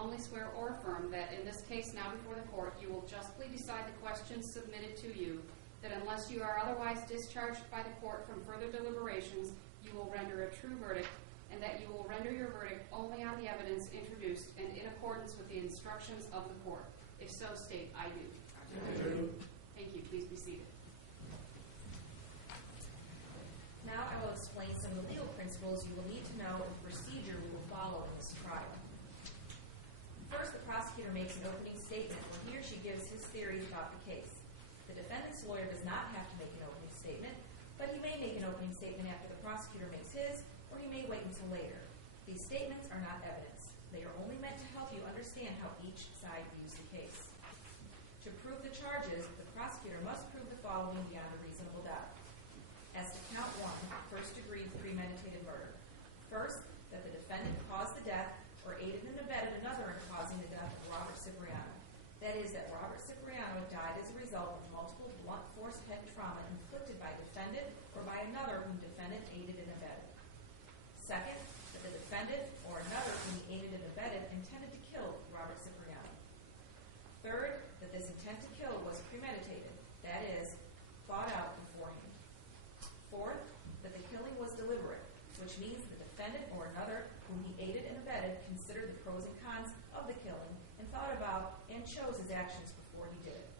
solemnly swear or affirm that in this case now before the court you will justly decide the questions submitted to you, that unless you are otherwise discharged by the court from further deliberations, you will render a true verdict, and that you will render your verdict only on the evidence introduced and in accordance with the instructions of the court. If so, state, I do. I do. Thank you. Please be seated. Now I will explain some of the legal principles you will need to know and the procedure we will follow in this trial. First, the prosecutor makes an opening statement where he or she gives his theories about the case. The defendant's lawyer does not have to make an opening statement, but he may make an opening statement after the prosecutor makes his, or he may wait until later. These statements are not evidence. They are only meant to help you understand how each side views the case. To prove the charges, the prosecutor must prove the following beyond a reasonable doubt. As to count 1, first-degree premeditated murder. First, that the defendant caused the death or aided and abetted another in causing the death of Robert Cipriano. That is, that Robert Cipriano died as a result of multiple blunt force head trauma inflicted by defendant or by another whom defendant aided and abetted. Second, that the defendant or another whom he aided and abetted intended to kill Robert Cipriano. Third, that this intent to kill was premeditated, that is, thought out beforehand. Fourth, that the killing was deliberate, which means the defendant or another whom he aided and abetted considered the pros and cons of the killing and thought about and chose his actions before he did it.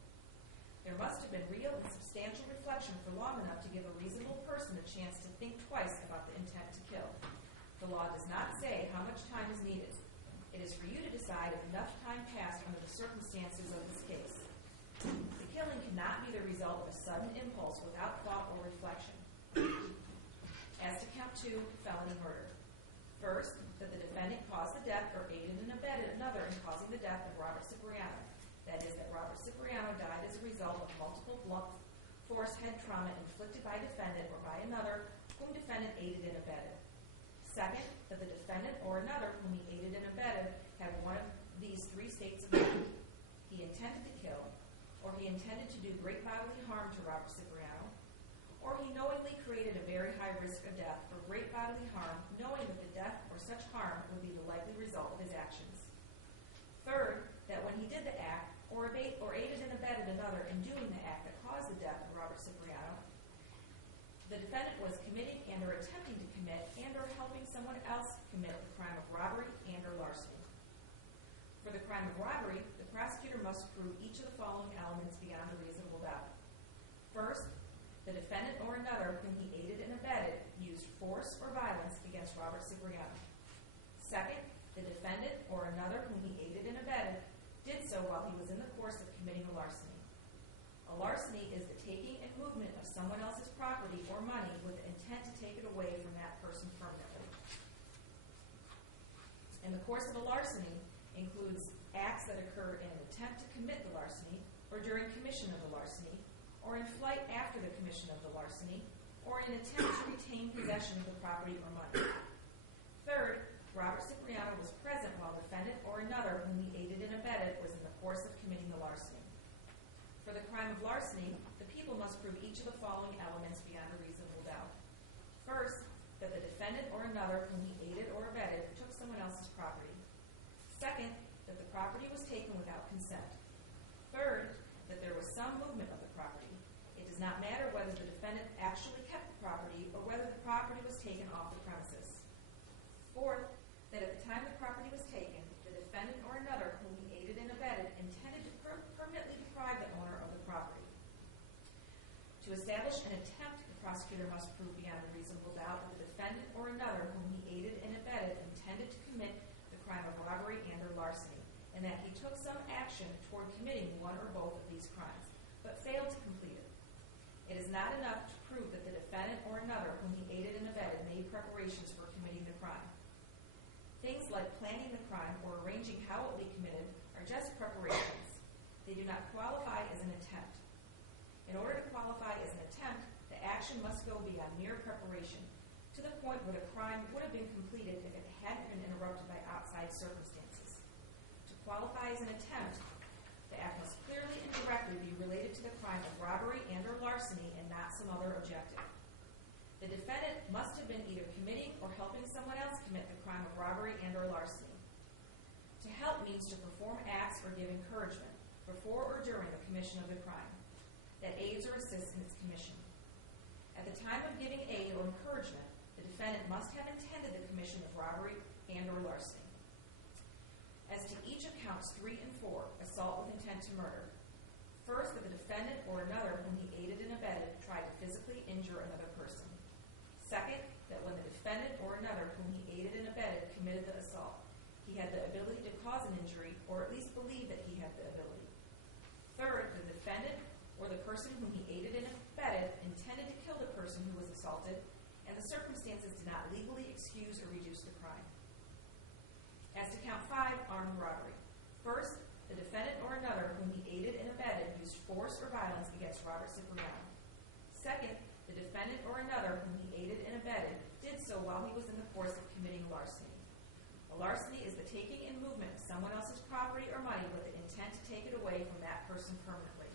There must have been real and substantial reflection for long enough to give a reasonable person a chance to think twice about the intent to kill. The law does not say how much time is needed. It is for you to decide if enough time passed under the circumstances of this case. The killing cannot be the result of a sudden impulse without thought or reflection. As to count 2, felony murder. First, that the defendant caused the death or aided and abetted another in causing the death of Robert Cipriano. That is, that Robert Cipriano died as a result of multiple blunt force head trauma inflicted by defendant or by another whom defendant aided and abetted. Second, that the defendant or another whom he aided and abetted had one of these 3 states of mind. He intended to kill, or he intended to do great bodily harm to Robert Cipriano, or he knowingly created a very high risk of death for great bodily harm, knowing that the death or such harm would be the likely result of his actions. Third, that when he did the act, or aided and abetted another in doing the act that caused the death of Robert Cipriano, the defendant was committing and or attempting to commit and or helping someone else commit the crime of robbery and or larceny. For the crime of robbery, the prosecutor must prove each of the following elements beyond a reasonable doubt. First, the defendant or another whom he aided and abetted used force or violence against Robert Cipriano. Second, the defendant or another whom he aided and abetted did so while he was in the course of committing a larceny. A larceny is the taking and movement of someone else's property or money with the intent to take it away from that person permanently. In the course of a larceny includes acts that occur in an attempt to commit the larceny or during commission of the larceny, or in flight after the commission of the larceny, or in an attempt to retain possession of the property or money. Third, Robert Cipriano was present while defendant or another whom he aided and abetted was in the course of committing the larceny. For the crime of larceny, the people must prove each of the following elements beyond a reasonable doubt. First, that the defendant or another whom he aided or abetted took someone else's property. Second, that the property was taken without consent. Third, that there was some movement of the property. It does not matter whether the defendant actually kept the property or whether the property was taken off the premises. Fourth, that at the time the property was taken, the defendant or another whom he aided and abetted intended to permanently deprive the owner of the property. To establish an attempt, the prosecutor must prove beyond a reasonable doubt that the defendant or another whom he aided and abetted intended to commit the crime of robbery and or larceny, and that he took some action toward committing one or both of these crimes, but failed to complete it. It is not enough to prove that the defendant or another whom he aided and abetted made preparations for committing the crime. Things like planning the crime or arranging how it will be committed are just preparations. They do not qualify as an attempt. In order to qualify as an attempt, the action must go beyond mere preparation, to the point where the crime would have been completed if it hadn't been interrupted by outside circumstances. To qualify as an attempt, the act must clearly and directly be related to the crime of robbery and or larceny and not some other objective. The defendant must have been either committing or helping someone else commit the crime of robbery and or larceny. To help means to perform acts or give encouragement before or during the commission of the crime that aids or assists in its commission. At the time of giving aid or encouragement, the defendant must have intended the commission of robbery and or larceny. As to each of counts 3 and 4, assault with intent to murder, first, that the defendant or another whom he aided and abetted tried to physically injure another person. Second, that when the defendant or another whom he aided and abetted committed the assault, he had the ability to cause an injury or at least believe that he had the ability. Third, the defendant or the person whom he aided and abetted intended to kill the person who was assaulted, and the circumstances did not legally excuse or reduce the crime. As to count 5, armed robbery. First, the defendant or another whom he aided and abetted used force or violence against Robert Cipriano. Second, the defendant or another whom he aided and abetted did so while he was in the course of committing larceny. A larceny is the taking and movement of someone else's property or money with the intent to take it away from that person permanently.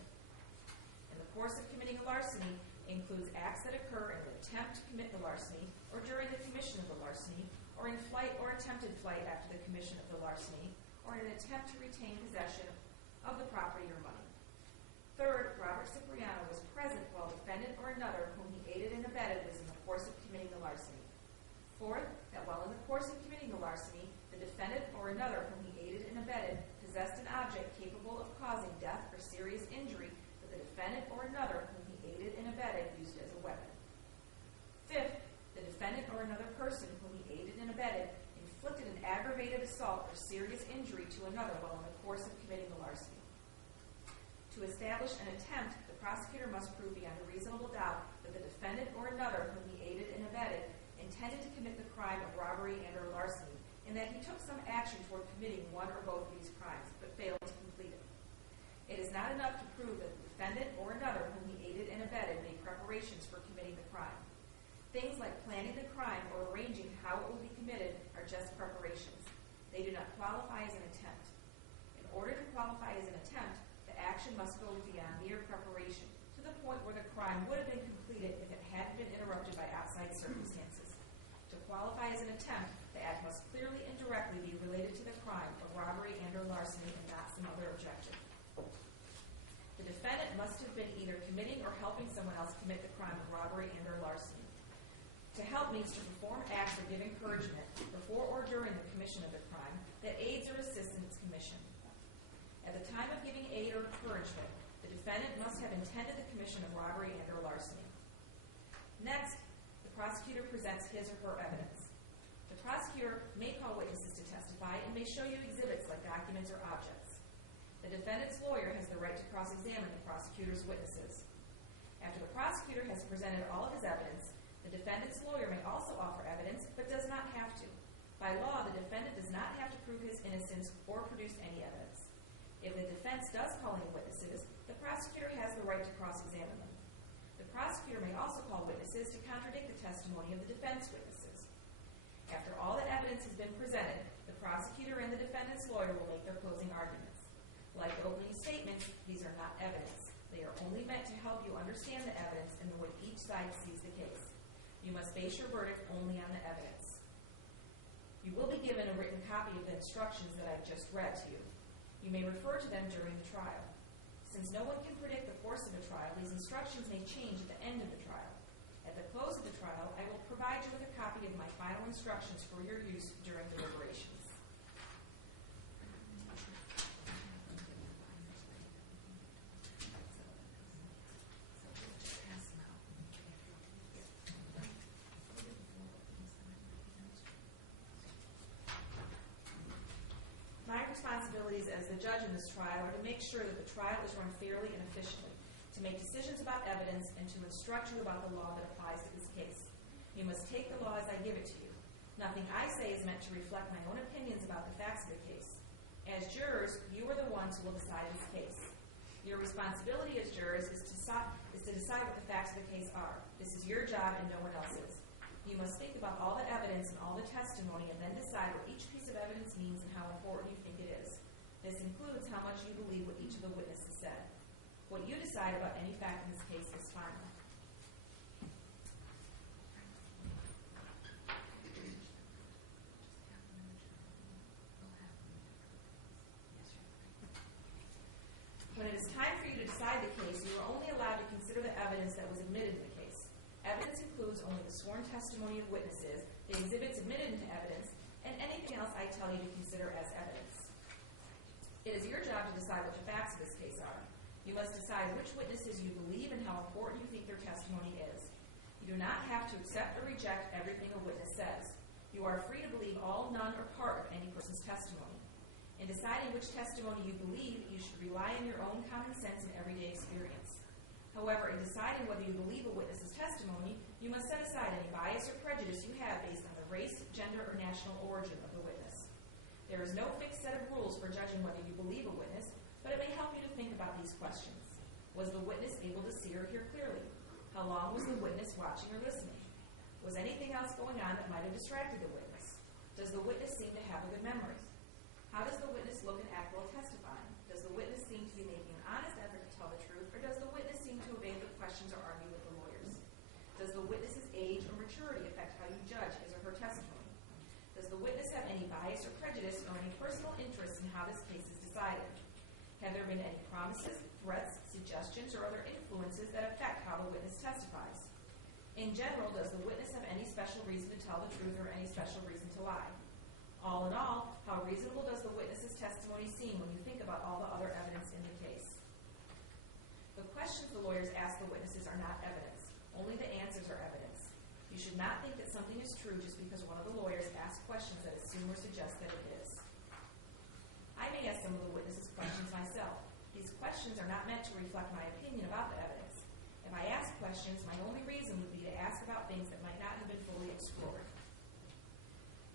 In the course of committing a larceny includes acts that occur in an attempt to commit the larceny or during the commission of the larceny, or in flight or attempted flight after the commission of the larceny, or in an attempt to retain possession of the property or money. Third, Robert Cipriano was present while defendant or another whom he aided and abetted was in the course of committing the larceny. Fourth, that while in the course of committing the larceny, the defendant or another whom he aided and abetted possessed an object capable of causing death or serious injury that the defendant or another whom he aided and abetted used as a weapon. Fifth, the defendant or another person whom he aided and abetted inflicted an aggravated assault or serious injury to another while in the course of committing the larceny. To establish an attempt, the prosecutor must prove beyond a reasonable doubt that the defendant or another whom he aided and abetted intended to commit the crime of robbery and or larceny, and that he took some action toward committing one or both of these crimes, but failed to complete it. It is not enough to prove that the defendant or another whom he aided and abetted made preparations for committing the crime. Things like planning the crime or arranging how it will be committed are just preparations. They do not qualify as an attempt. In order to qualify as an attempt, the action must go beyond mere preparation, to the point where the crime would have been completed if it hadn't been interrupted by outside circumstances. To qualify as an attempt, the act must clearly and directly be related to the crime of robbery and or larceny and not some other objective. The defendant must have been either committing or helping someone else commit the crime of robbery and or larceny. To help means to perform acts or give encouragement before or during the commission of the crime that aids or assists in its commission. At the time of giving aid or encouragement, the defendant must have intended the commission of robbery and or larceny. Next, the prosecutor presents his or her evidence. The prosecutor may call witnesses to testify and may show you exhibits like documents or objects. The defendant's lawyer has the right to cross-examine the prosecutor's witnesses. After the prosecutor has presented all of his evidence, the defendant's lawyer may also offer evidence, but does not have to. By law, the defendant does not have to prove his innocence or produce any evidence. If the defense does call any witnesses, the prosecutor has the right to cross-examine them. The prosecutor may also call witnesses to contradict the testimony of the defense witnesses. After all the evidence has been presented, the prosecutor and the defendant's lawyer will make their closing arguments. Like opening statements, these are not evidence. They are only meant to help you understand the evidence and the way each side sees the case. You must base your verdict only on the evidence. You will be given a written copy of the instructions that I've just read to you. You may refer to them during the trial. Since no one can predict the course of a trial, these instructions may change at the end of the trial. At the close of the trial, I will provide you with a copy of my final instructions for your use during deliberations. My responsibilities as the judge in this trial are to make sure that the trial is run fairly and efficiently, to make decisions about evidence, and to instruct you about the law that applies to this case. You must take the law as I give it to you. Nothing I say is meant to reflect my own opinions about the facts of the case. As jurors, you are the ones who will decide this case. Your responsibility as jurors is to decide what the facts of the case are. This is your job and no one else's. You must think about all the evidence and all the testimony and then decide what each piece of evidence means and how important you think it is. This includes how much you believe what each of the witnesses said. What you decide about any fact in this case is final. decide the case, you are only allowed to consider the evidence that was admitted in the case. Evidence includes only the sworn testimony of witnesses, the exhibits admitted into evidence, and anything else I tell you to consider as evidence. It is your job to decide what the facts of this case are. You must decide which witnesses you believe and how important you think their testimony is. You do not have to accept or reject everything a witness says. You are free to believe all, none, or part of any person's testimony. In deciding which testimony you believe, you should rely on your own common sense and everyday experience. However, in deciding whether you believe a witness's testimony, you must set aside any bias or prejudice you have based on the race, gender, or national origin of the witness. There is no fixed set of rules for judging whether you believe a witness, but it may help you to think about these questions. Was the witness able to see or hear clearly? How long was the witness watching or listening? Was anything else going on that might have distracted the witness? Does the witness seem to have a good memory? How does the witness look and act while testifying? Does the witness seem to be making an honest effort to tell the truth, or does the witness seem to evade the questions or argue with the lawyers? Does the witness's age or maturity affect how you judge his or her testimony? Does the witness have any bias or prejudice or any personal interest in how this case is decided? Have there been any promises, threats, suggestions, or other influences that affect how the witness testifies? In general, does the witness have any special reason to tell the truth or any special reason to lie? All in all, how reasonable does the witness's testimony seem when you think about all the other evidence in the case? The questions the lawyers ask the witnesses are not evidence. Only the answers are evidence. You should not think that something is true just because one of the lawyers asks questions that assume or suggest that it is. I may ask some of the witnesses questions myself. These questions are not meant to reflect my opinion about the evidence. If I ask questions, my only reason would be to ask about things that might not have been fully explored.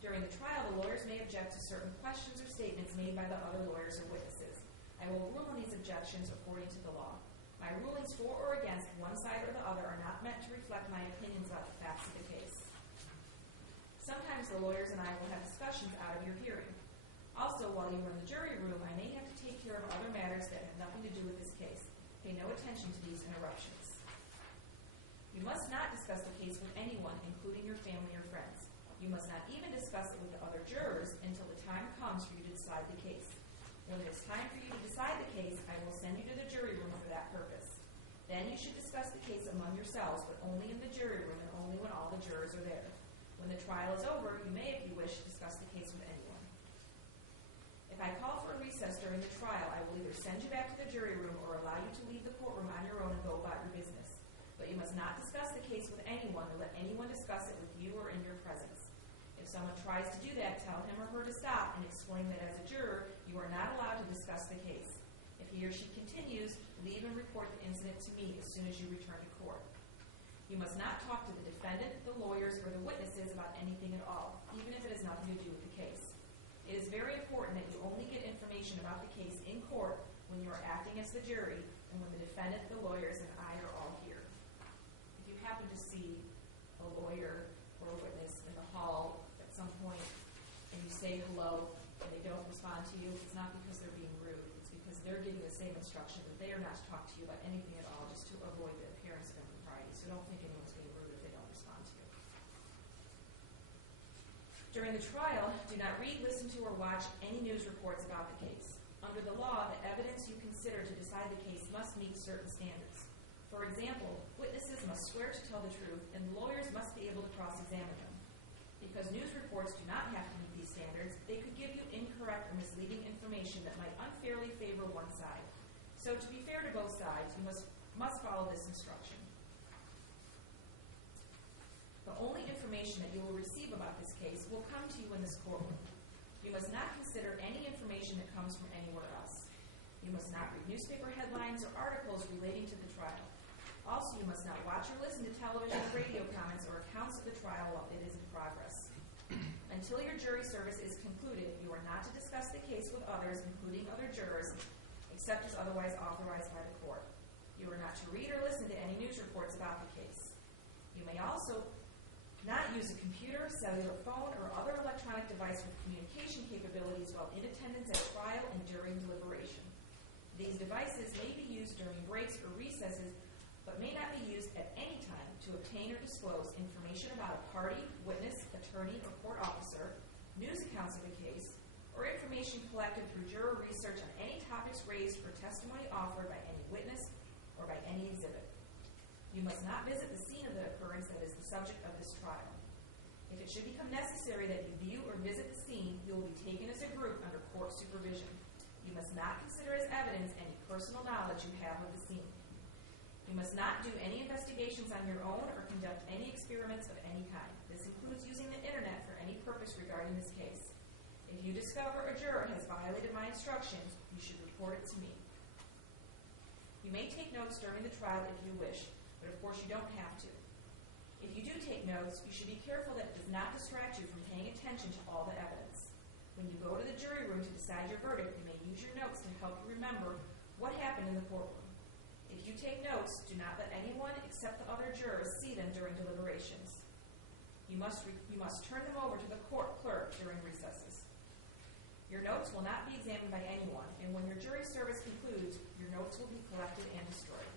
During the trial, the lawyers may object to certain questions or statements made by the other lawyers or witnesses. I will rule on these objections according to the law. My rulings for or against one side or the other are not meant to reflect my opinions about the facts of the case. Sometimes the lawyers and I will have discussions out of your hearing. Also, while you are in the jury room, I may have to take care of other matters that have nothing to do with this case. Pay no attention to these interruptions. You must not discuss the case with anyone, including your family or friends. You must not even discuss it with the other jurors until the time comes for you to decide the case. When it is time for you to decide the case, I will send you to the jury room for that purpose. Then you should discuss the case among yourselves, but only in the jury room and only when all the jurors are there. When the trial is over, you may, if you wish, discuss the case with anyone. If I call for a recess during the trial, I will either send you back to the jury room or allow you to leave the courtroom on your own and go about your business. But you must not discuss the case with anyone or let anyone discuss it with you or in your presence. If someone tries to do that, tell him or her to stop and explain that as a juror, you are not allowed to discuss the case. If he or she continues, leave and report the incident to me as soon as you return to court. You must not talk to the defendant, the lawyers, or the witnesses about anything at all, even if it has nothing to do with the case. It is very important that you only get information about the case in court when you are acting as the jury and when the defendant, the lawyers, and I are all here. If you happen to see a lawyer or a witness in the hall at some point and you say hello and they don't respond to you, it's not because they're being rude. It's because they're giving the same instruction that they are not to talk to you about anything at all, just to avoid the appearance of impropriety. So don't think anyone's being rude if they don't respond to you. During the trial, do not read, listen to, or watch any news reports about the case. Under the law, the evidence you consider to decide the case must meet certain standards. For example, witnesses must swear to tell the truth, and lawyers must be able to cross-examine them. Because news reports do not have to meet these standards, they could give you incorrect or misleading information that might unfairly favor one side. So to be fair to both sides, you must follow this instruction. The only information that you will receive about this case will come to you in this courtroom. You must not consider any information that comes from anywhere else. You must not read newspaper headlines or articles relating to the trial. Also, you must not watch or listen to television, radio comments, or accounts of the trial while it is in progress. Until your jury service is concluded, you are not to discuss the case with others, including other jurors, except as otherwise authorized by the court. You are not to read or listen to any news reports about the case. You may also not use a computer, cellular phone, or other electronic device with communication capabilities while in attendance at trial and during deliberation. These devices may be used during breaks or recesses, but may not be used at any time to obtain or disclose information about a party, witness, attorney, or court officer, news accounts of the case, or information collected through juror research on any topics raised for testimony offered by any witness, any exhibit. You must not visit the scene of the occurrence that is the subject of this trial. If it should become necessary that you view or visit the scene, you will be taken as a group under court supervision. You must not consider as evidence any personal knowledge you have of the scene. You must not do any investigations on your own or conduct any experiments of any kind. This includes using the internet for any purpose regarding this case. If you discover a juror has violated my instructions, you should report it to me. You may take notes during the trial if you wish, but of course you don't have to. If you do take notes, you should be careful that it does not distract you from paying attention to all the evidence. When you go to the jury room to decide your verdict, you may use your notes to help you remember what happened in the courtroom. If you take notes, do not let anyone except the other jurors see them during deliberations. You must turn them over to the court clerk during recesses. Your notes will not be examined by anyone, and when your jury service concludes, your notes will be collected and destroyed.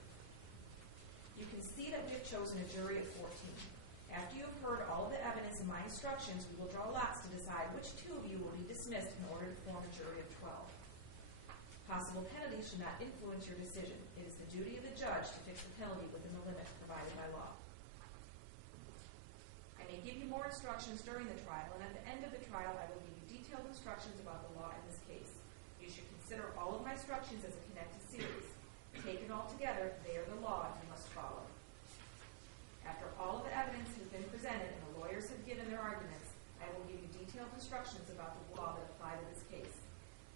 You can see that we have chosen a jury of 14. After you have heard all of the evidence in my instructions, we will draw lots to decide which two of you will be dismissed in order to form a jury of 12. Possible penalties should not influence your decision. It is the duty of the judge to fix the penalty within the limit provided by law. I may give you more instructions during the trial, and at the end of the trial, I will give you detailed instructions about the law in this case. You should consider all of my instructions as a connected series. Taken all together, they are the law you must follow. After all of the evidence has been presented and the lawyers have given their arguments, I will give you detailed instructions about the law that apply to this case.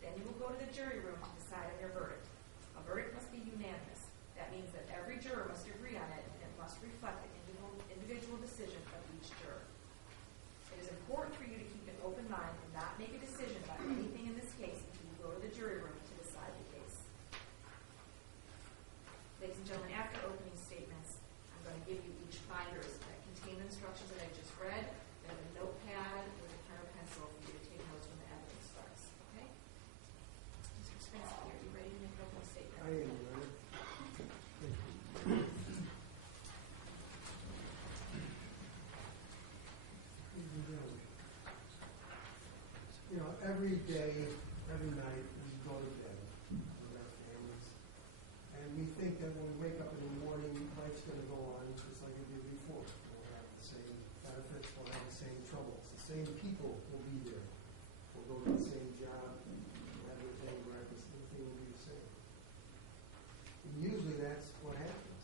Then you will go to the jury room to decide on your verdict. A verdict must be unanimous. That means that every juror must agree on it, and it must reflect the individual decision of each juror. It is important for you to keep an open mind and not make a decision about anything in this case until you go to the jury room to decide the case. Ladies and gentlemen, after opening statements, I'm going to give you each binders that contain the instructions that I just read, then a notepad with a pen or pencil for you to take notes when the evidence starts. Okay? Mr. Skrzynski, are you ready to make an opening statement? I am ready. You know, every day, every night, we go to bed with our families, and we think that when we wake up in the morning, life's going to go on just like it did before. We'll have the same benefits, we'll have the same troubles. The same people will be there. We'll go to the same job, we'll have the same breakfast, everything will be the same. And usually that's what happens.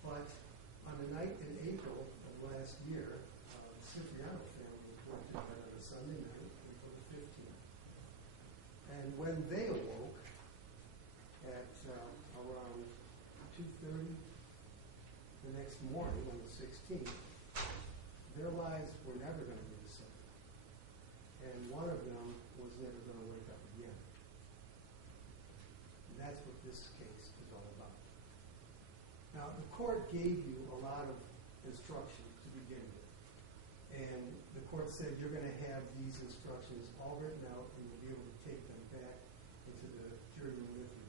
But on the night in April of last year, the Cipriano family went to bed on a Sunday night, April the 15th. And when they awoke at around 2:30 the next morning on the 16th, their lives were never going to be the same. And one of them was never going to wake up again. And that's what this case is all about. Now, the court gave you a lot of instructions to begin with. And the court said you're going to have these instructions all written out and you'll be able to take them back into the jury room with you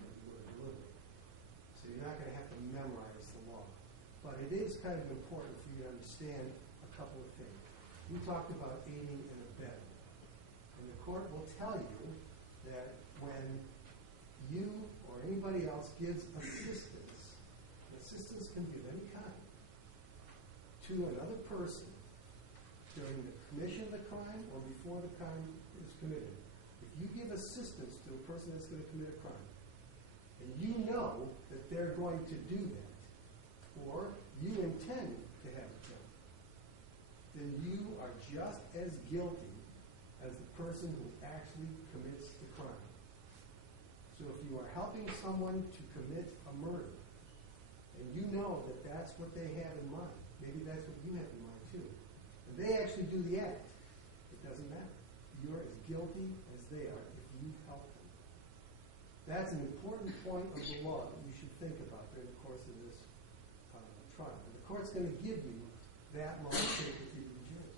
when you were delivered. So you're not going to have to memorize the law. But it is kind of important for you to understand a couple of things. We talked about aiding and abetting. And the court will tell you that when you or anybody else gives assistance can be of any kind, to another person during the commission of the crime or before the crime is committed. If you give assistance to a person that's going to commit a crime, and you know that they're going to do that, or you intend to have it done, then you are just as guilty as the person who actually commits the crime. So if you are helping someone to commit a murder, and you know that that's what they have in mind, maybe that's what you have in mind too, and they actually do the act, it doesn't matter. You're as guilty as they are if you help them. That's an important point of the law that you should think about during the course of this trial. And the court's going to give you that law to take with you to the jury.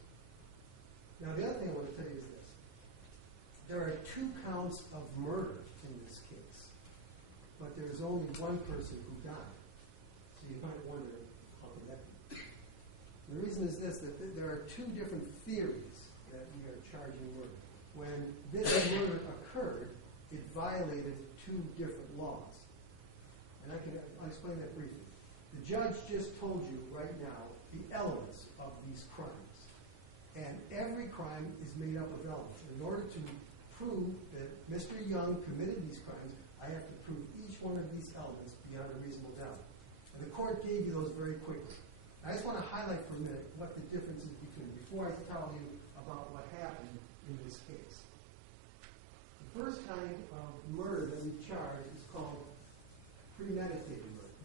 Now, the other thing I want to tell you is this. There are 2 counts of murder in this case, but there's only one person who died. So you might wonder how can that be. The reason is this, that there are 2 different theories that we are charging murder. When this murder occurred, it violated 2 different laws. and I'll explain that briefly. The judge just told you right now the elements of these crimes. And every crime is made up of elements. In order to prove that Mr. Young committed these crimes, I have to prove each one of these elements beyond a reasonable doubt. And the court gave you those very quickly. I just want to highlight for a minute what the difference is between, before I tell you about what happened in this case. The first kind of murder that we charge is called premeditated murder.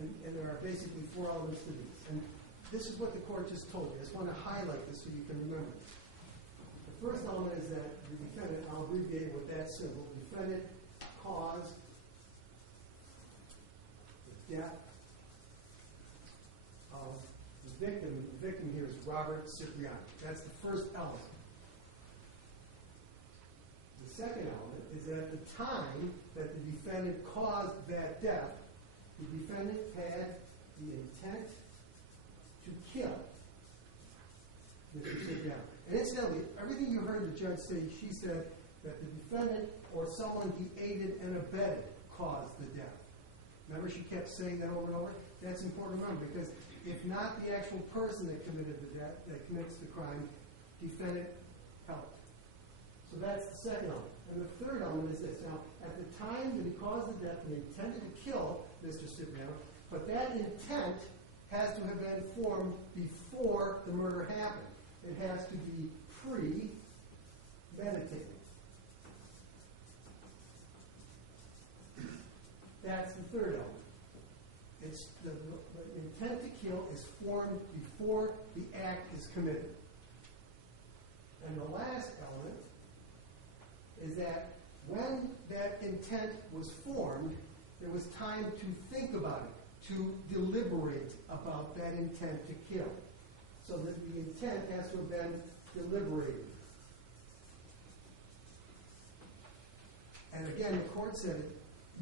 And there are basically 4 elements to these. And this is what the court just told you. I just want to highlight this so you can remember. The first element is that the defendant, I'll abbreviate with that symbol, defendant caused the death of the victim. The victim here is Robert Cipriano. That's the first element. The second element is that at the time that the defendant caused that death, the defendant had the intent to kill Mr. Cipriano. And incidentally, everything you heard the judge say, she said that the defendant or someone he aided and abetted caused the death. Remember, she kept saying that over and over? That's important to remember, because if not the actual person that committed the death, that commits the crime, defendant helped. So that's the second element. And the third element is this. Now, at the time that he caused the death, he intended to kill Mr. Cipriano, but that intent has to have been formed before the murder happened. It has to be premeditated. That's the third element. It's the intent to kill is formed before the act is committed. And the last element is that when that intent was formed, there was time to think about it, to deliberate about that intent to kill. So that the intent has to have been deliberated. And again, the court said,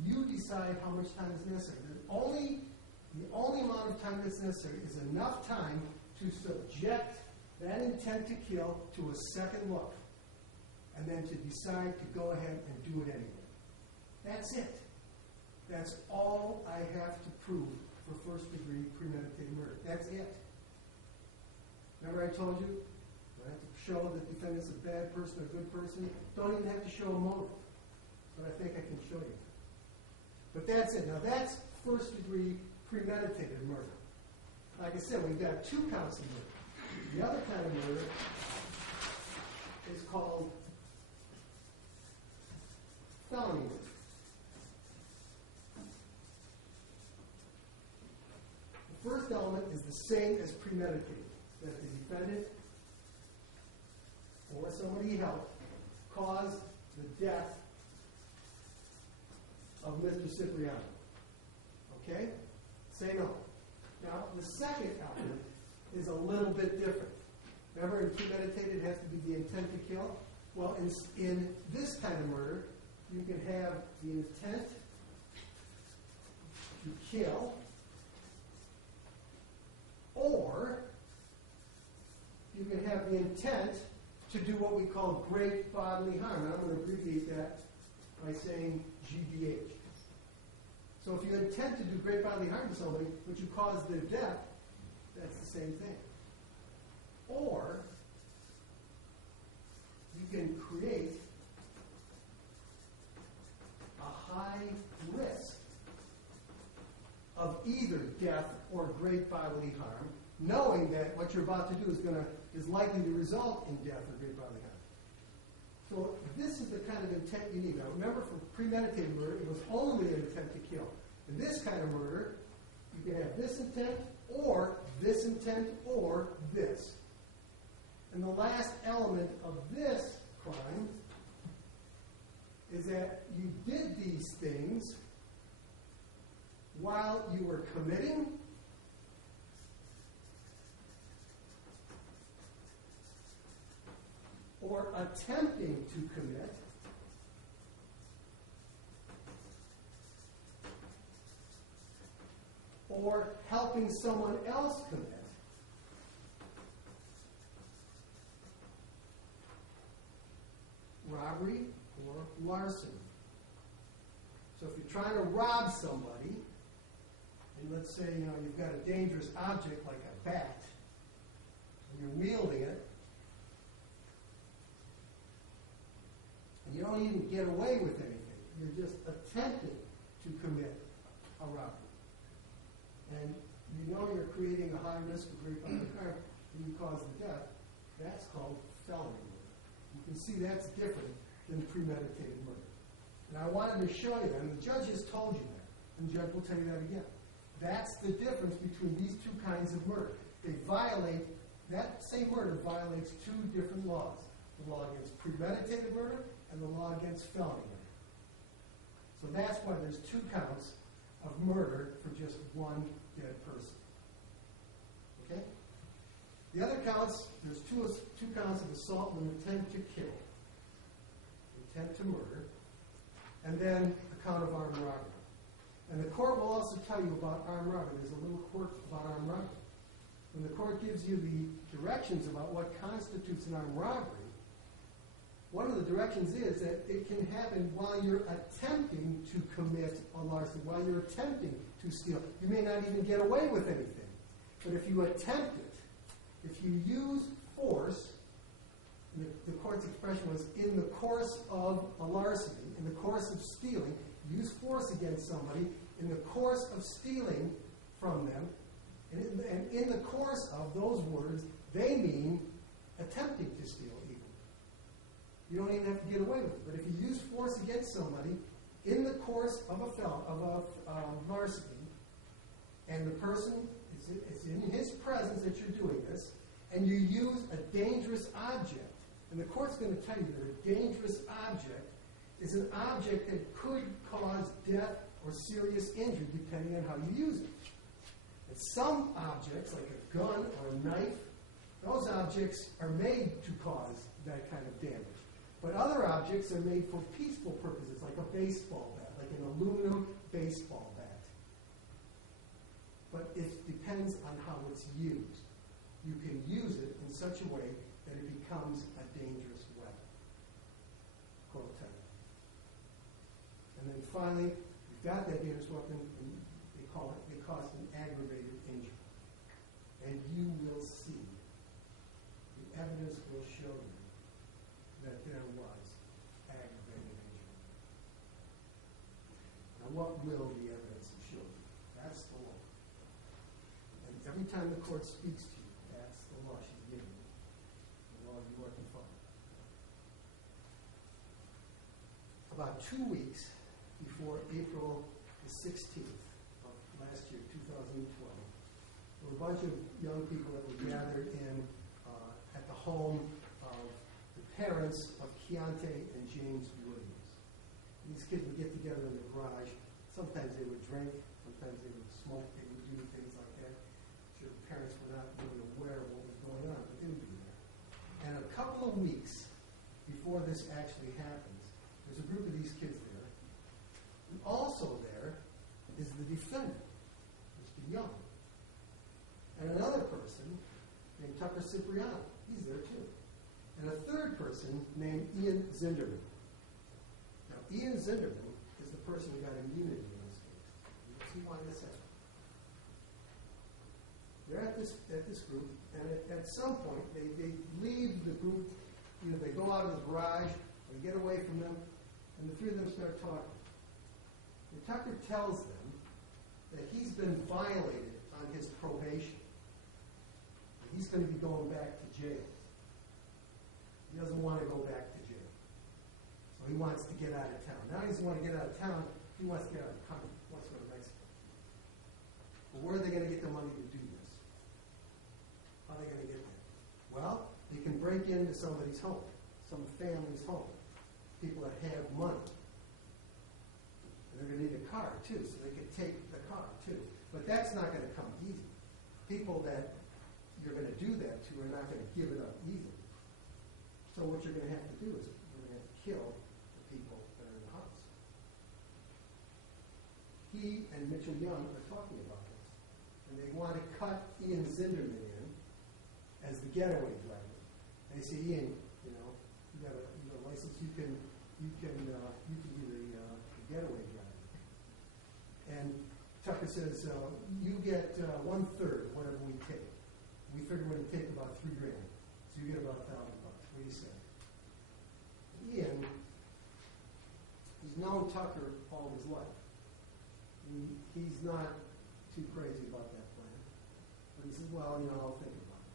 you decide how much time is necessary. The only amount of time that's necessary is enough time to subject that intent to kill to a second look, and then to decide to go ahead and do it anyway. That's it. That's all I have to prove for first-degree premeditated murder. That's it. Remember I told you? I have to show that the defendant's a bad person or a good person. Don't even have to show a motive. But I think I can show you. But that's it. Now that's first-degree premeditated murder. Like I said, we've got 2 counts of murder. The other kind of murder is called felony murder. The first element is the same as premeditated. That the defendant or somebody he helped caused the death of Mr. Cipriano. Okay? Same element. Now, the second element is a little bit different. Remember, in premeditated, it has to be the intent to kill? Well, in this kind of murder, you can have the intent to kill, or you can have the intent to do what we call great bodily harm. And I'm going to abbreviate that by saying GBH. So if you intend to do great bodily harm to somebody, but you cause their death, that's the same thing. Or you can create a high risk of either death or great bodily harm, knowing that what you're about to do is likely to result in death or great bodily harm. So this is the kind of intent you need. Now remember, for premeditated murder, it was only an intent to kill. In this kind of murder, you can have this intent, or this intent, or this. And the last element of this crime is that you did these things while you were committing or attempting to commit or helping someone else commit robbery or larceny. So if you're trying to rob somebody, and let's say, you've got a dangerous object like a bat, and you're wielding it, and you don't even get away with anything. You're just attempting to commit a robbery. And you're creating a high risk of great bodily harm, and you cause the death. That's called felony murder. You can see that's different than premeditated murder. And I wanted to show you that, and the judge has told you that, and the judge will tell you that again. That's the difference between these two kinds of murder. That same murder violates two different laws. The law against premeditated murder and the law against felony murder. So that's why there's two counts of murder for just one dead person. Okay? The other counts, there's two counts of assault with intent to kill, intent to murder, and then a count of armed robbery. And the court will also tell you about armed robbery. There's a little quirk about armed robbery. When the court gives you the directions about what constitutes an armed robbery, one of the directions is that it can happen while you're attempting to commit a larceny, while you're attempting to steal. You may not even get away with anything. But if you attempt it, if you use force, the court's expression was in the course of a larceny, in the course of stealing, use force against somebody in the course of stealing from them, and in the course of those words, they mean attempting to steal even. You don't even have to get away with it. But if you use force against somebody in the course of a larceny, and the person is in his presence that you're doing this, and you use a dangerous object, and the court's going to tell you that a dangerous object is an object that could cause death or serious injury depending on how you use it. And some objects, like a gun or a knife, those objects are made to cause that kind of damage. But other objects are made for peaceful purposes, like a baseball bat, like an aluminum baseball bat. But it depends on how it's used. You can use it in such a way that it becomes a dangerous weapon. Court will tell you. And then finally, you've got that dangerous weapon, and they cause an aggravated injury. And you will see, the evidence will show you that there was aggravated injury. Now, what will the evidence show you? That's the law. And every time the court speaks to you, that's the law she's giving you. The law you are to follow. About 2 weeks before April the 16th of last year, 2012, there were a bunch of young people that were gathered at the home of the parents of Keontae and James Williams. These kids would get together in the garage. Sometimes they would drink, sometimes they would smoke, they would do things like that. Sure, the parents were not really aware of what was going on, but they would be there. And a couple of weeks before this actually happens, there's a group of these kids there. And also there is the defendant, Mr. Young. And another person named Tucker Cipriano. He's there too. And a third person named Ian Zinderman. Now, Ian Zinderman is the person who got immunity in this case. You'll see why this happened. They're at this group, and at some point, they leave the group. They go out of the garage, they get away from them, and the three of them start talking. And Tucker tells them that he's been violated on his probation. And he's going to be going back to jail. He doesn't want to go back to jail. So he wants to get out of town. Now he doesn't want to get out of town. He wants to get out of the country. He wants to go to Mexico. But where are they going to get the money to do this? How are they going to get there? Well, they can break into somebody's home, some family's home, people that have money. And they're going to need a car, too, so they can take the car, too. But that's not going to come easy. People that you're going to do that to are not going to give it up easily. So what you're going to have to do is you're going to have to kill the people that are in the house. He and Mitchell Young are talking about this. And they want to cut Ian Zinderman in as the getaway driver. And they say, Ian, you got a license. You can be the getaway driver. And Tucker says, you get 1/3 whatever we take. We figure we're going to take about $3 grand. So you get about $1,000. What do you say? Ian, he's known Tucker all his life. He's not too crazy about that plan. But he says, well, I'll think about it.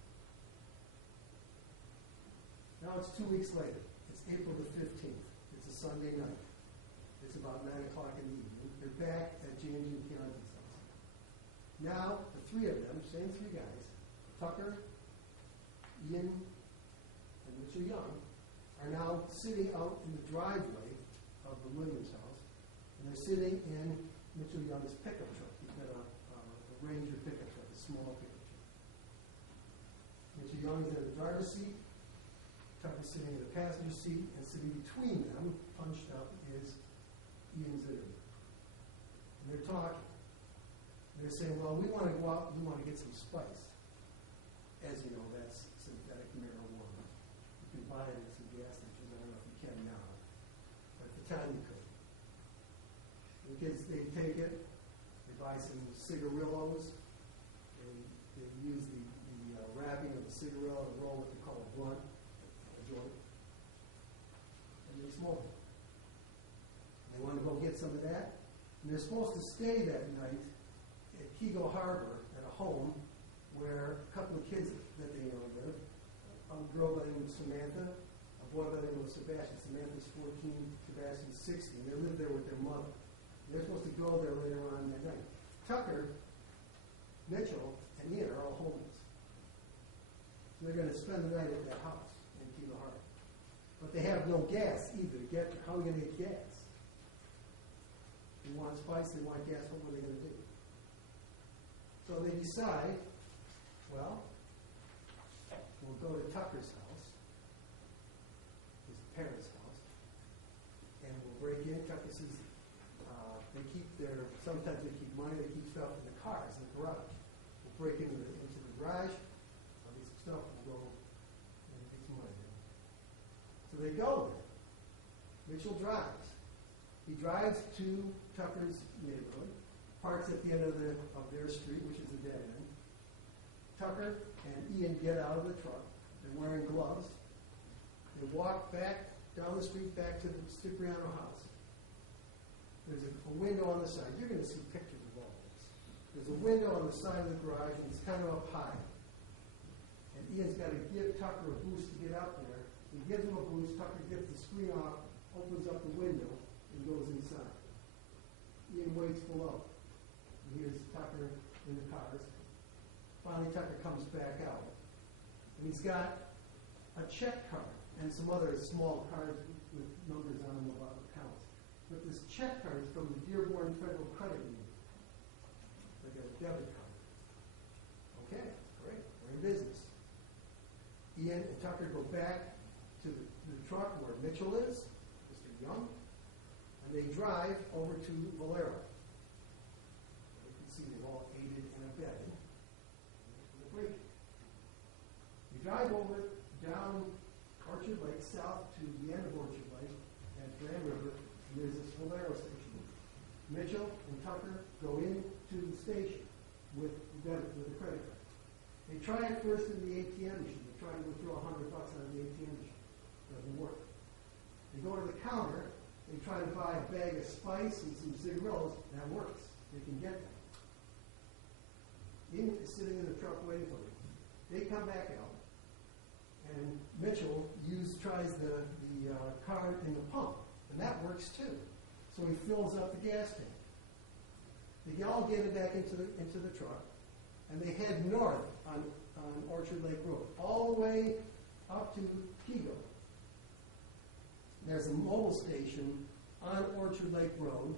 Now it's 2 weeks later. It's April the 15th. It's a Sunday night. It's about 9 o'clock in the evening. They're back at James and Keontae's house. Now, the three of them, same three guys, Tucker, Ian, and Mr. Young, are now sitting out in the driveway of the Williams house, and they're sitting in Mitchell Young's pickup truck. He's got a Ranger pickup truck, a small pickup truck. Mr. Young is in the driver's seat, Tucker's sitting in the passenger seat, and sitting between them, punched up, is Ian's interview. And they're talking. And they're saying, well, we want to go out and we want to get some spice. As you know, that's synthetic marijuana. You can buy it at some gas stations. I don't know if you can now. But at the time you could. The kids, they take it, they buy some cigarillos, they use the wrapping of the cigarillo and roll what they call a blunt, a joint, and they smoke it. They want to go get some of that, and they're supposed to stay that night at Kego Harbor at a home where a couple of kids that they know live, a girl by the name of Samantha, a boy by the name of Sebastian. Samantha's 14, Sebastian's 16. They live there with their mother. They're supposed to go there later on that night. Tucker, Mitchell, and Ian are all homeless. So they're going to spend the night at that house in Kego Harbor. But they have no gas either to get there. How are we going to get gas? They want spice, they want gas, what were they going to do? So they decide, well, we'll go to Tucker's house, his parents' house, and we'll break in. Tucker says sometimes they keep money, they keep stuff in the cars, in the garage. We'll break into the garage, I'll get some stuff, we'll go and get some money. So they go there. Mitchell drives. He drives to Tucker's neighborhood, parks at the end of their street, which is a dead end. Tucker and Ian get out of the truck. They're wearing gloves. They walk back down the street back to the Cipriano house. There's a window on the side. You're going to see pictures of all this. There's a window on the side of the garage, and it's kind of up high. And Ian's got to give Tucker a boost to get up there. He gives him a boost. Tucker gets the screen off, opens up the window, and goes inside. Ian waits below. He hears Tucker in the cars. Finally, Tucker comes back out. And he's got a check card and some other small cards with numbers on them about accounts. But this check card is from the Dearborn Federal Credit Union. Like a debit card. Okay, great. We're in business. Ian and Tucker go back to the truck where Mitchell is, Mr. Young, and they drive over to Valero. You can see they've all aided and abetted in the break. You drive over down Orchard Lake, south to the end of Orchard Lake at Grand River, and there's this Valero station. Mitchell and Tucker go into the station with a credit card. They try it first in the ATM machine. They try to withdraw $100 out of the ATM machine. Doesn't work. They go to the counter. They try to buy a bag of spice and some cigarillos. That works. They can get them. Ian is sitting in the truck waiting for them. They come back out, and Mitchell tries the card in the pump, and that works too. So he fills up the gas tank. They all get it back into the truck, and they head north on Orchard Lake Road, all the way up to Kego. There's a mobile station on Orchard Lake Road,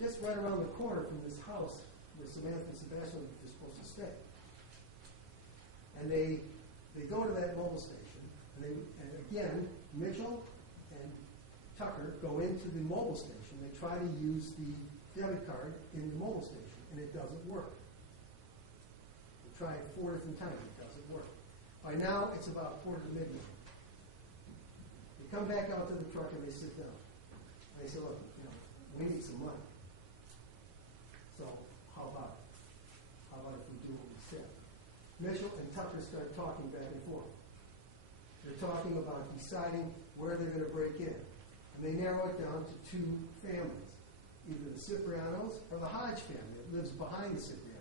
just right around the corner from this house where Samantha and Sebastian are supposed to stay. And they go to that mobile station, and again, Mitchell and Tucker go into the mobile station. They try to use the debit card in the mobile station, and it doesn't work. They try it 4 different times. It doesn't work. By now, it's about 4:45. They come back out to the truck, and they sit down. And they say, look, we need some money. how about it? How about if we do what we said? Mitchell and Tucker start talking back and forth. They're talking about deciding where they're going to break in. And they narrow it down to two families, either the Ciprianos or the Hodge family that lives behind the Ciprianos.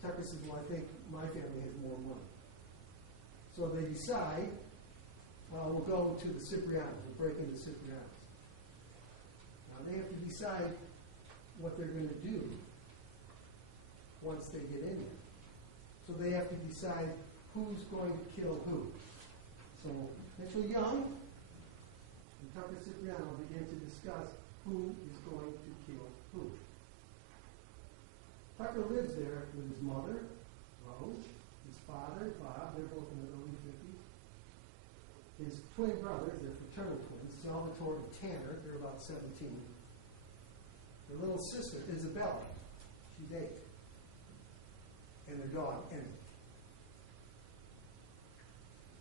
Tucker says, well, I think my family has more money. So they decide, well, we'll go to the Ciprianos. We'll break into the Ciprianos. Now they have to decide what they're going to do once they get in there. So they have to decide who's going to kill who. So Mitchell Young and Tucker Cipriano begin to discuss who is going to kill who. Tucker lives there with his mother, Rose, his father, Bob, they're both in the early 50s. His twin brothers, they're fraternal twins, Salvatore and Tanner, they're about 17. Their little sister, Isabella, she's 8. And their dog, Emmy.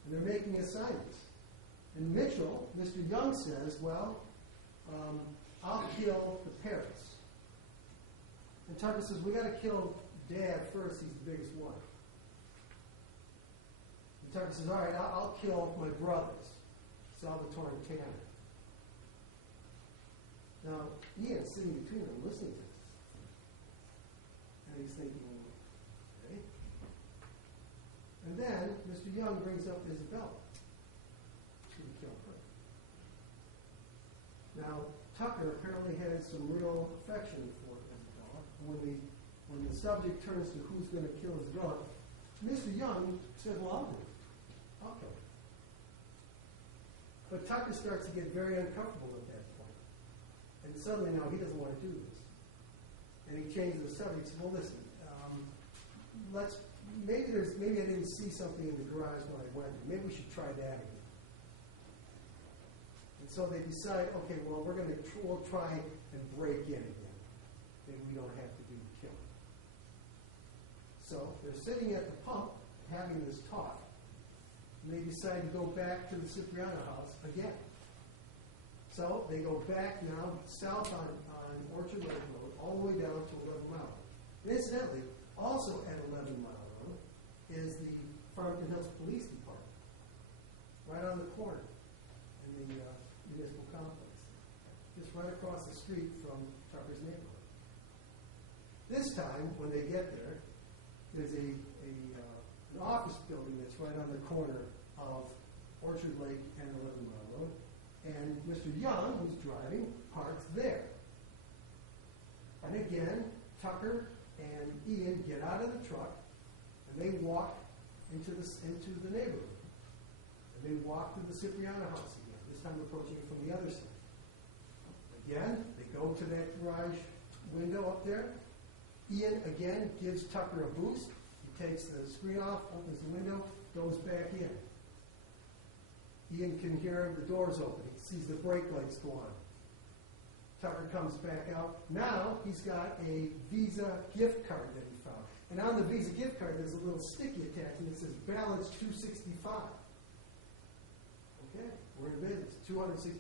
And they're making assignments. And Mitchell, Mr. Young says, well, I'll kill the parents. And Tucker says, we got to kill Dad first. He's the biggest one. And Tucker says, all right, I'll kill my brothers, Salvatore and Tanner. Now, Ian's sitting between them listening to this. And he's thinking, okay. And then Mr. Young brings up Isabella. Should we kill her? Now, Tucker apparently has some real affection for Isabella. When the subject turns to who's going to kill Isabella, Mr. Young says, well, I'll do it. I'll kill her. But Tucker starts to get very uncomfortable at that point. And suddenly now he doesn't want to do this. And he changes the subject. He says, well, listen, maybe I didn't see something in the garage when I went. Maybe we should try that again. And so they decide, okay, well, we'll try and break in again. Maybe we don't have to do the killing. So they're sitting at the pump having this talk, and they decide to go back to the Cipriano house again. So they go back now south on Orchard Lake Road, all the way down to 11 Mile Road. And incidentally, also at 11 Mile Road is the Farmington Hills Police Department, right on the corner in the municipal complex, just right across the street from Tucker's neighborhood. This time, when they get there, there's an office building that's right on the corner of Orchard Lake and 11 Mile Road. And Mr. Young, who's driving, parks there. And again, Tucker and Ian get out of the truck, and they walk into the neighborhood. And they walk to the Cipriano house again, this time approaching it from the other side. Again, they go to that garage window up there. Ian, again, gives Tucker a boost. He takes the screen off, opens the window, goes back in. Ian can hear the doors open. He sees the brake lights go on. Tucker comes back out. Now he's got a Visa gift card that he found. And on the Visa gift card, there's a little sticky attachment that says balance $265. Okay, we're in business. $265.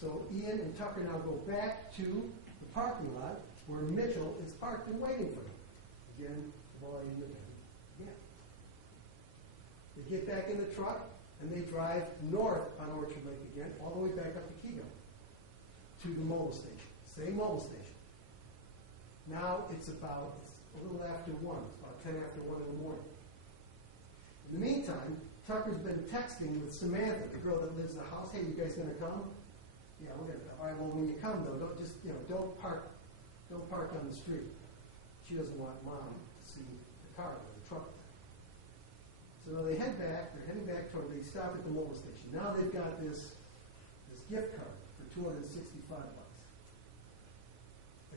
So Ian and Tucker now go back to the parking lot where Mitchell is parked and waiting for him. Again, volume again. They get back in the truck, and they drive north on Orchard Lake again, all the way back up to Keego, to the mobile station. Same mobile station. Now it's a little after 1. It's about 10 after 1 in the morning. In the meantime, Tucker's been texting with Samantha, the girl that lives in the house. Hey, you guys going to come? Yeah, we're going to come. All right, well, when you come, though, don't park on the street. She doesn't want Mom to see the car or the truck. So they head back. They're heading back toward. They stop at the mobile station. Now they've got this gift card for $265.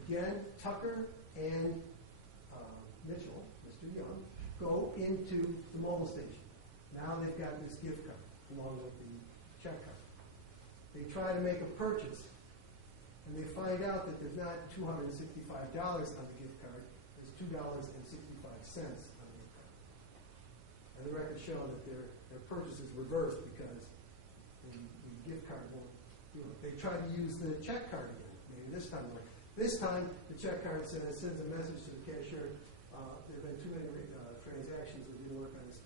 Again, Tucker and Mitchell, Mr. Young, go into the mobile station. Now they've got this gift card along with the check card. They try to make a purchase, and they find out that there's not $265 on the gift card. There's $2.65 on the gift card. And the records show that their purchase is reversed because the gift card won't do it. They try to use the check card again. Maybe this time, like, This time, the check card sends a message to the cashier. There have been too many transactions that didn't work on this.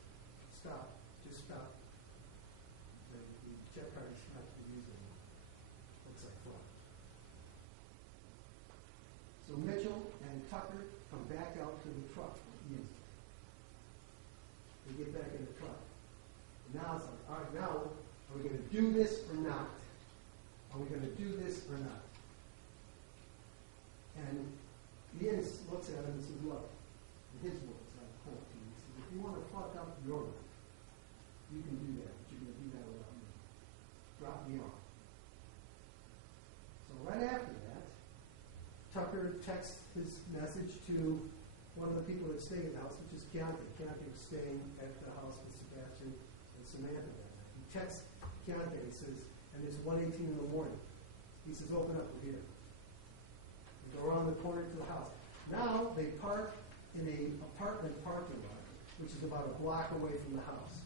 Stop. Just stop. The check card is not to be used anymore. Looks like fraud. So Mitchell and Tucker come back out to the truck. They get back in the truck. And now it's like, all right, now, are we going to do this or not? Are we going to do this or not? And Ian looks at him and says, look, in his words, I quote to you, he says, if you want to fuck up your life, you can do that, but you're going to do that without me. Drop me off. So right after that, Tucker texts his message to one of the people that stay in the house, which is Chianti. Chianti was staying at the house with Sebastian and Samantha that night. He texts Chianti, he says, and it's 1:18 in the morning. He says, open up, we're here. They go around the corner to the house. Now they park in an apartment parking lot, which is about a block away from the house,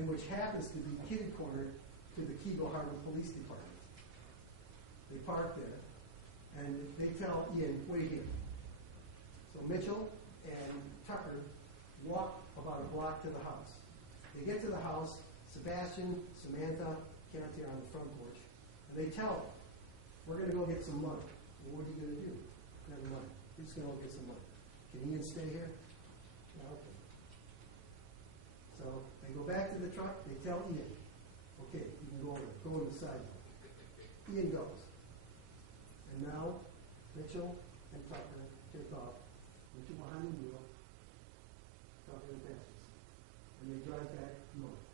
and which happens to be kitty corner to the Keble Harbor Police Department. They park there, and they tell Ian, wait here. So Mitchell and Tucker walk about a block to the house. They get to the house, Sebastian, Samantha, Chianti are on the front porch, and they tell them, we're going to go get some money. Well, what are you going to do? Never mind. We're just going to go get some money. Can Ian stay here? No, okay. So they go back to the truck, they tell Ian, okay, you can go on the sidewalk. Ian goes. And now Mitchell and Tucker take off. Mitchell behind the wheel, Tucker and passes. And they drive back north.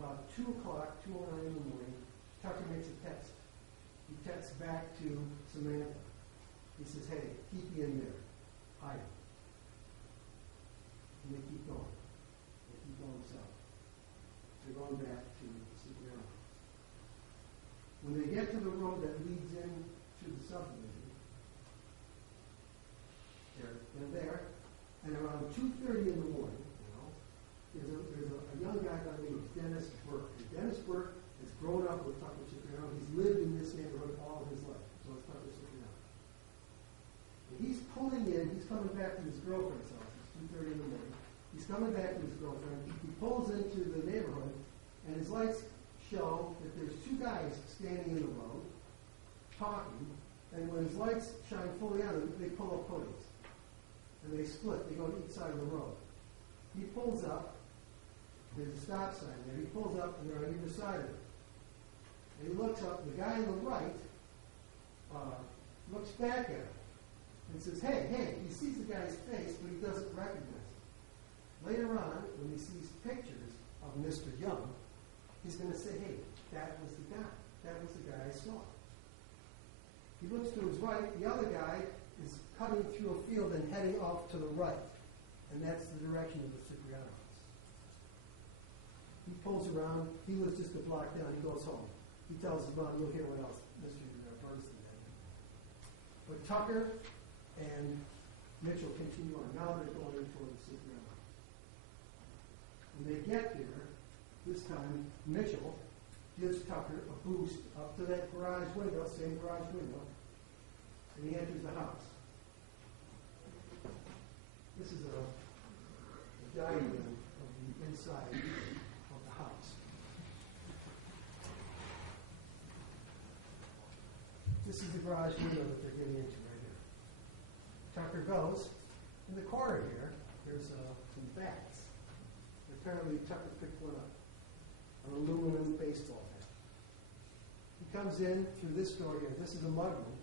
About 2 o'clock, 2:09 in the morning, Tucker makes a text. He texts back to Samantha. He says, hey, keep Ian there. Hide him. And they keep going. They keep going south. They're going back to Cipriano. When they get to the road that leads in to the subdivision, they're there, and around 2:30 in the morning, there's a young guy by the name of Dennis Burke. And Dennis Burke has grown up with Tucker Cipriano. He's lived in this neighborhood all of his life. So it's Tucker Cipriano. And he's pulling in, he's coming back to his girlfriend's house. It's 2:30 in the morning. He's coming back to his girlfriend. He pulls into the neighborhood, and his lights show that there's 2 guys standing in the road, talking, and when his lights shine fully on them, they pull up hoodies. And they split. They go to each side of the road. He pulls up. There's a stop sign there. He pulls up, and they're on either side of it. And he looks up. The guy on the right looks back at him and says, hey, hey. He sees the guy's face, but he doesn't recognize him. Later on, when he sees pictures of Mr. Young, he's going to say, hey, that was the guy. That was the guy I saw. He looks to his right. The other guy is cutting through a field and heading off to the right. And that's the direction of the Cipriano house. He pulls around. He lives just a block down. He goes home. He tells his mom, you'll hear what else Mr. Bernstein had. But Tucker and Mitchell continue on. Now they're going in toward the Cipriano house. When they get there, this time Mitchell gives Tucker a boost up to that garage window, same garage window, and he enters the house. This is a diagram of the inside of the house. This is the garage window that they're getting into right here. Tucker goes. In the corner here, there's some bats. Apparently Tucker picked one up. An aluminum baseball bat. He comes in through this door here. This is a mudroom.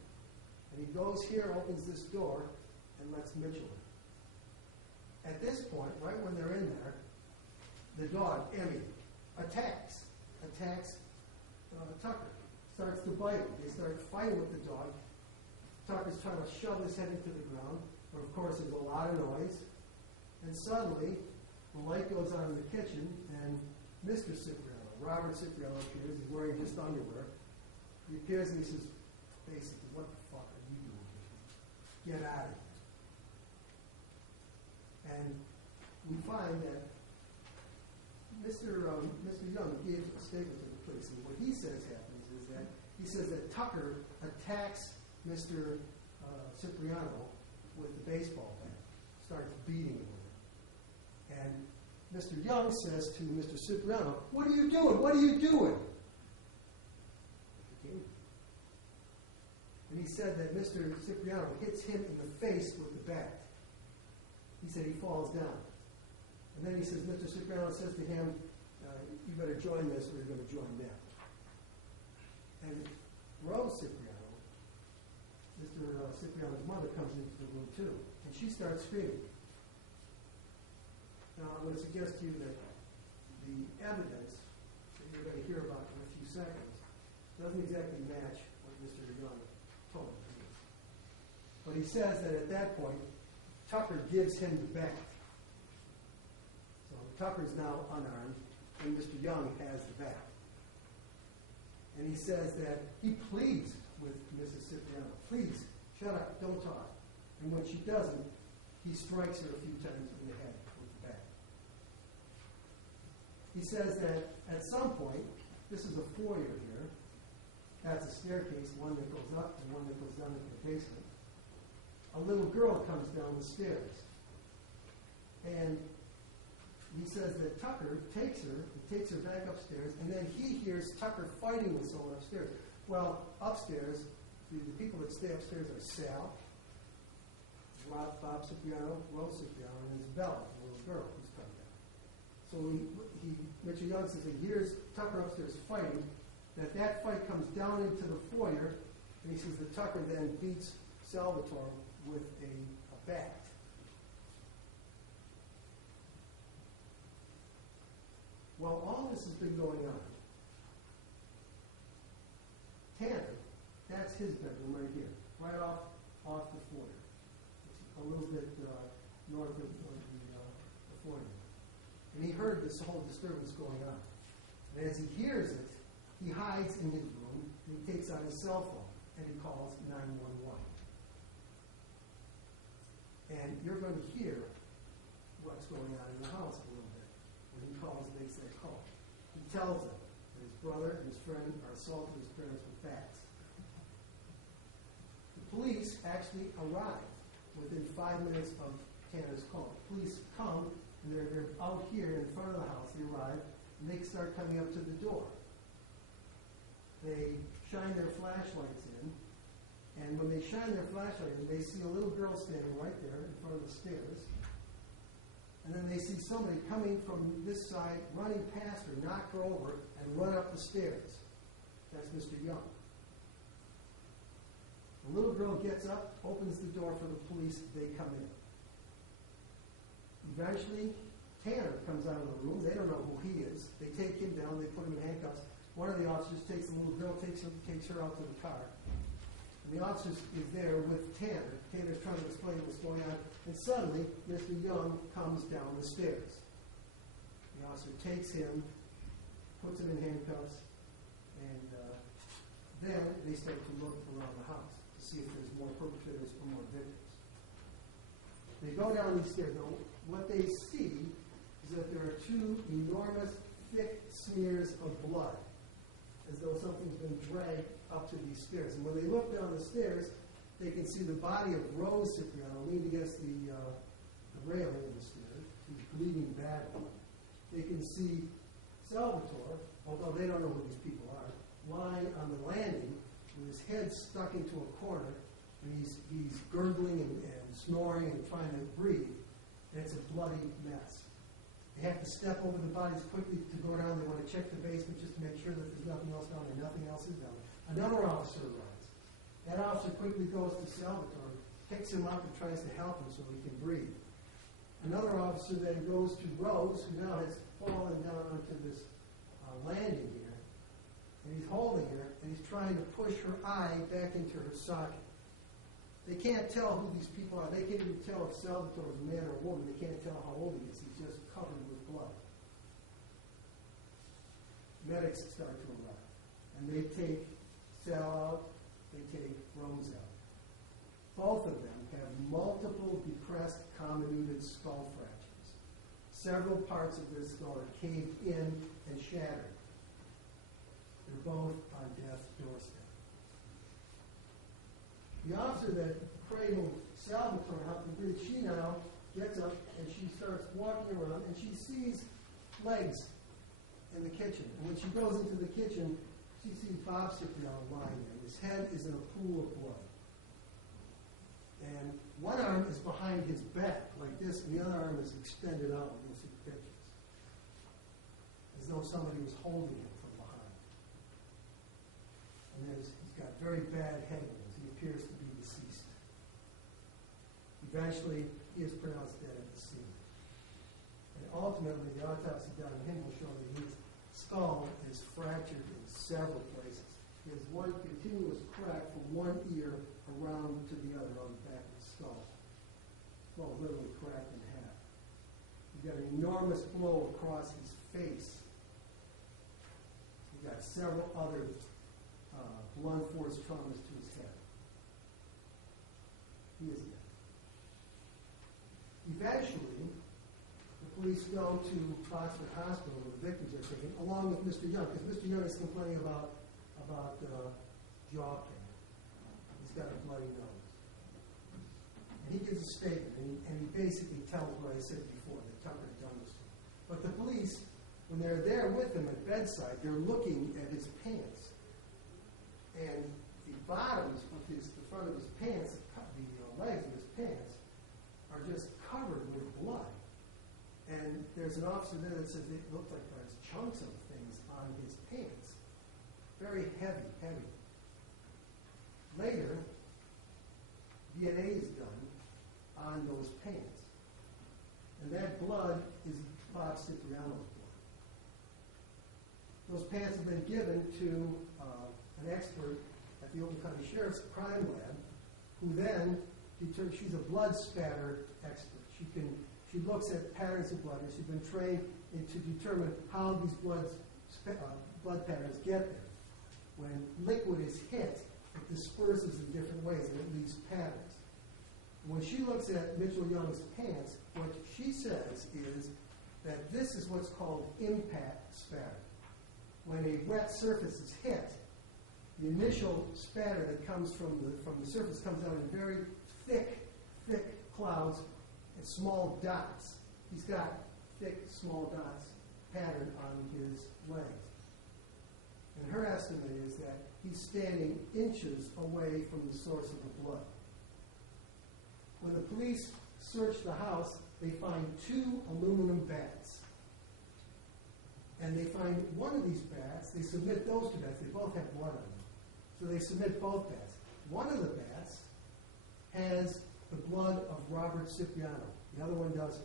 And he goes here, opens this door, and lets Mitchell in. At this point, right when they're in there, the dog, Emmy, attacks Tucker. Starts to bite him. They start fighting with the dog. Tucker's trying to shove his head into the ground. But of course, there's a lot of noise. And suddenly, the light goes on in the kitchen, and Mr. Cipriano, Robert Cipriano appears. He's wearing just underwear. He appears and he says, basically, what the fuck are you doing here? Get out of here. And we find that Mr. Young gives a statement to the police. And what he says happens is that he says that Tucker attacks Mr. Cipriano with the baseball bat, starts beating him with it. And Mr. Young says to Mr. Cipriano, "What are you doing? What are you doing?" And he said that Mr. Cipriano hits him in the face with the bat. He said he falls down. And then he says, Mr. Cipriano says to him, "You better join this or you're going to join them." And Rose Cipriano, Mr. Cipriano's mother, comes into the room too. And she starts screaming. Now, I'm going to suggest to you that the evidence that you're going to hear about in a few seconds doesn't exactly match what Mr. Young told me. But he says that at that point, Tucker gives him the bat. So Tucker's now unarmed, and Mr. Young has the bat. And he says that he pleads with Mrs. Cipriano, "Please, shut up, don't talk." And when she doesn't, he strikes her a few times in the head with the bat. He says that at some point, this is a foyer here, that's a staircase, one that goes up and one that goes down into the basement. A little girl comes down the stairs. And he says that Tucker takes her back upstairs, and then he hears Tucker fighting with someone upstairs. Well, upstairs, the people that stay upstairs are Sal, Bob Cipriano, Rose Cipriano, and Isabella, the little girl who's come down. So Mr. Young says he hears Tucker upstairs fighting, that fight comes down into the foyer, and he says that Tucker then beats Salvatore with a bat. While all this has been going on, Tanner, that's his bedroom right here, right off the foyer. It's a little bit north of the foyer. And he heard this whole disturbance going on. And as he hears it, he hides in his room, and he takes out his cell phone, and he calls 911. And you're going to hear what's going on in the house a little bit when he calls and makes that call. He tells them that his brother and his friend are assaulting his parents with bats. The police actually arrive within 5 minutes of Tanner's call. The police come, and they're out here in front of the house. They arrive, and they start coming up to the door. They shine their flashlights in, and when they shine their flashlights in, they see a little girl standing right there in front of the stairs. And then they see somebody coming from this side, running past her, knock her over, and run up the stairs. That's Mr. Young. The little girl gets up, opens the door for the police, they come in. Eventually, Tanner comes out of the room. They don't know who he is. They take him down, they put him in handcuffs. One of the officers takes the little girl, takes her out to the car. And the officer is there with Tanner. Tanner's trying to explain what's going on. And suddenly, Mr. Young comes down the stairs. The officer takes him, puts him in handcuffs, and then they start to look around the house to see if there's more perpetrators or more victims. They go down these stairs. Now, what they see is that there are two enormous, thick smears of blood, as though something's been dragged up to these stairs. And when they look down the stairs, they can see the body of Rose Cipriano leaned against the railing of the stairs. He's bleeding badly. They can see Salvatore, although they don't know who these people are, lying on the landing with his head stuck into a corner, and he's gurgling and snoring and trying to breathe. And it's a bloody mess. They have to step over the bodies quickly to go down. They want to check the basement just to make sure that there's nothing else down there. Nothing else is down there. Another officer arrives. That officer quickly goes to Salvatore, picks him up and tries to help him so he can breathe. Another officer then goes to Rose, who now has fallen down onto this landing here. And he's holding her, and he's trying to push her eye back into her socket. They can't tell who these people are. They can't even tell if Salvatore is a man or a woman. They can't tell how old he is. He's just covered with blood. Medics start to arrive. And they take Sal out. They take Rose out. Both of them have multiple depressed, comminuted skull fractures. Several parts of their skull are caved in and shattered. They're both on death's doorstep. The officer that cradled Salvatore out the bridge, she now gets up and she starts walking around and she sees legs in the kitchen. And when she goes into the kitchen, she sees Bob Cipriano lying there. His head is in a pool of blood. And one arm is behind his back, like this, and the other arm is extended out. You'll see the pictures. As though somebody was holding him from behind. And he's got very bad head wounds. He appears to be deceased. Eventually, he is pronounced dead at the scene. And ultimately, the autopsy done on him will show that his skull is fractured in several places. He has one continuous crack from one ear around to the other on the back of the skull. Skull literally cracked in half. He's got an enormous blow across his face. He's got several other blunt force traumas to his head. He is dead. Eventually, the police go to Oxford Hospital where the victims are taken, along with Mr. Young, because Mr. Young is complaining about jaw pain. He's got a bloody nose. And he gives a statement, and he basically tells what I said before, that Tucker had done this to him. But the police, when they're there with him at bedside, they're looking at his pants. And the bottoms of the front of his pants, the legs of his pants, are just covered with blood. And there's an officer there that says it looked like there's chunks of things on his pants. Very heavy. Later, DNA is done on those pants. And that blood is Bob Cipriano's blood. Those pants have been given to an expert at the Oakland County Sheriff's Crime Lab, who then determines, she's a blood spatter expert. She looks at patterns of blood, and she's been trained to determine how these blood patterns get there. When liquid is hit, it disperses in different ways, and it leaves patterns. When she looks at Mitchell Young's pants, what she says is that this is what's called impact spatter. When a wet surface is hit, the initial spatter that comes from the surface comes out in very thick clouds and small dots. He's got thick, small dots patterned on his legs. And her estimate is that he's standing inches away from the source of the blood. When the police search the house, they find 2 aluminum bats. And they find one of these bats, they submit those 2 bats, they both have blood on them. So they submit both bats. One of the bats has the blood of Robert Cipriano. The other one doesn't.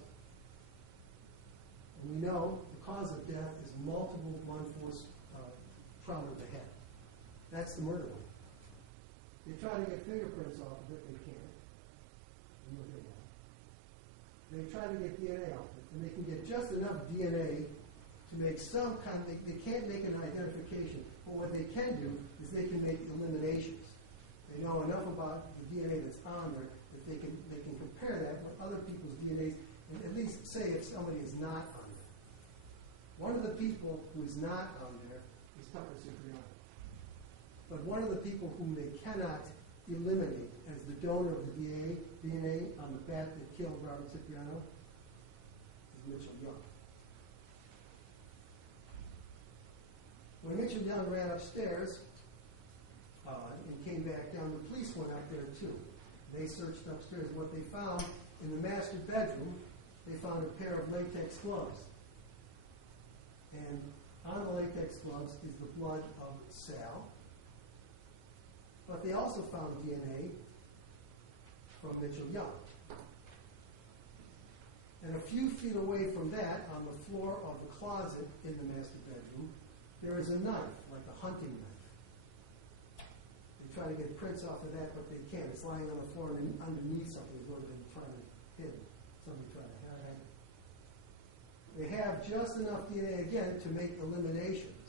And we know the cause of death is multiple blunt force trauma to the head. That's the murder one. They try to get fingerprints off of it, they can't. And you'll get one. They try to get DNA off of it, and they can get just enough DNA to make some kind of, they can't make an identification, but what they can do is they can make eliminations. They know enough about the DNA that's on there that they can compare that with other people's DNAs and at least say if somebody is not on there. One of the people who is not on there is Tucker Cipriano. But one of the people whom they cannot eliminate as the donor of the DNA on the bat that killed Robert Cipriano is Mitchell Young. When Mitchell Young ran upstairs and came back down, the police went out there too. They searched upstairs. What they found in the master bedroom, they found a pair of latex gloves. And on the latex gloves is the blood of Sal. But they also found DNA from Mitchell Young. And a few feet away from that, on the floor of the closet in the master bedroom, there is a knife, like a hunting knife. They try to get prints off of that, but they can't. It's lying on the floor and underneath something is what they're trying to hit. Somebody tried to hide it. They have just enough DNA, again, to make eliminations.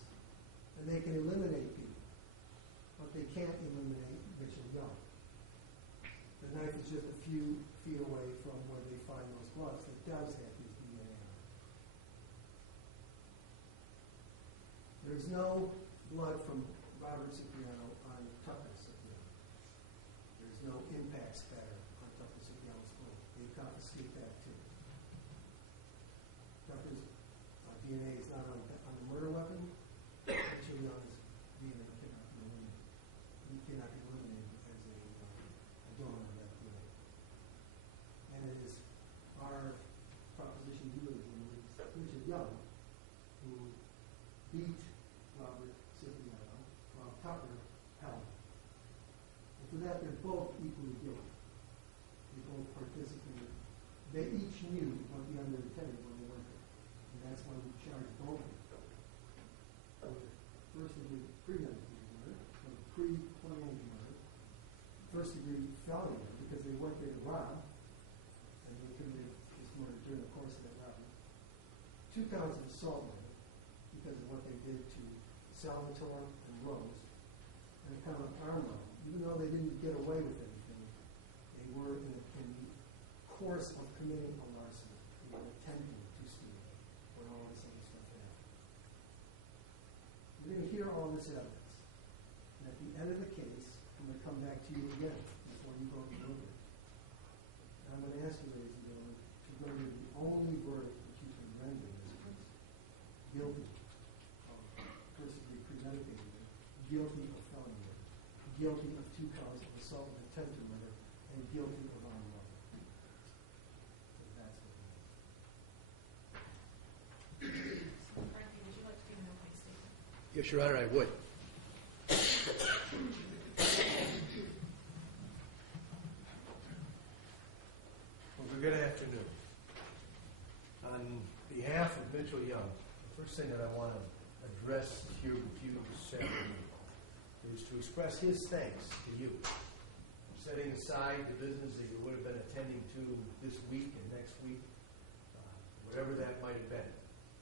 And they can eliminate people. But they can't eliminate Mitchell Young. The knife is just a few feet away from where they find those gloves that does have his DNA on it. There's no blood from Robert Cipriano on Tucker Cipriano. There's DNA is not on the murder weapon, Mitchell Young's DNA cannot be eliminated. He cannot be eliminated as a donor of that DNA. And it is our proposition you would believe Richard Young, who beat Robert Cipriano, while Tucker held him. And for that, they're both equally guilty. They both participated. They each knew what the other intended when they went there. And that's why we charged both of them with first-degree premeditated murder, or pre-planned murder, first-degree felony murder, because they went there to rob, and they committed this murder during the course of that robbery. 2 counts of assault murder, because of what they did to Salvatore and Rose, and a count of armed robbery. Even though they didn't get away with anything, they were in the course of committing a larceny. They were attempting to steal when all this other stuff happened. You're going to hear all this evidence. And at the end of the case, I'm going to come back to you again before you go to delivery. And I'm going to ask you, ladies and gentlemen, to render the only verdict that you can render in this case: guilty of first-degree premeditated murder, guilty of felony murder, guilty of 2 counts of assault with intent to murder, and guilty of armed robbery. So that's what it is. McCarthy, would you like to give an opening statement? Yes, Your Honor, I would. Well, good afternoon. On behalf of Mitchell Young, the first thing that I want to address here with you this afternoon is to express his thanks to you for setting aside the business that you would have been attending to this week and next week, whatever that might have been,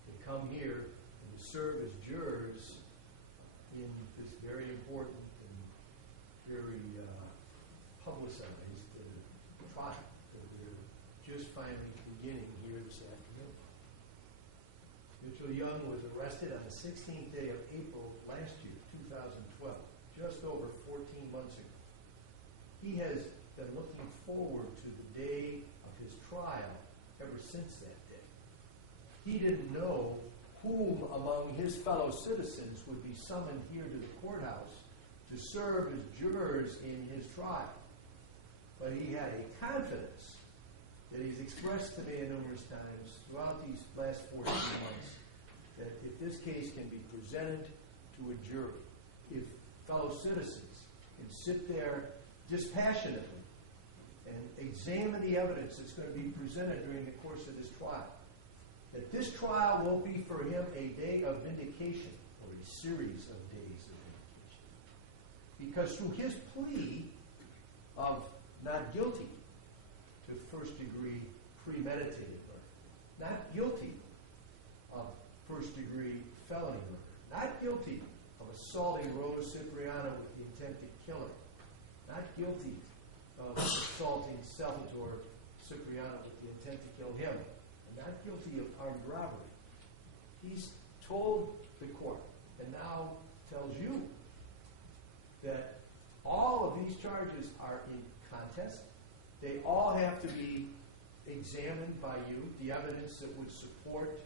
to come here and to serve as jurors in this very important and very publicized trial that we're just finally beginning here this afternoon. Mitchell Young was arrested on the 16th day of April last year, 2012, just over 14 months ago. He has been looking forward to the day of his trial ever since that day. He didn't know whom among his fellow citizens would be summoned here to the courthouse to serve as jurors in his trial. But he had a confidence that he's expressed to me numerous times throughout these last 14 months that if this case can be presented to a jury, if fellow citizens can sit there dispassionately and examine the evidence that's going to be presented during the course of this trial, that this trial will be for him a day of vindication, or a series of days of vindication. Because through his plea of not guilty to first-degree premeditated murder, not guilty of first-degree felony murder, not guilty of assaulting Rose Cipriano with the intent to kill her, not guilty of assaulting Salvatore Cipriano with the intent to kill him, and not guilty of armed robbery. He's told the court, and now tells you, that all of these charges are in contest. They all have to be examined by you, the evidence that would support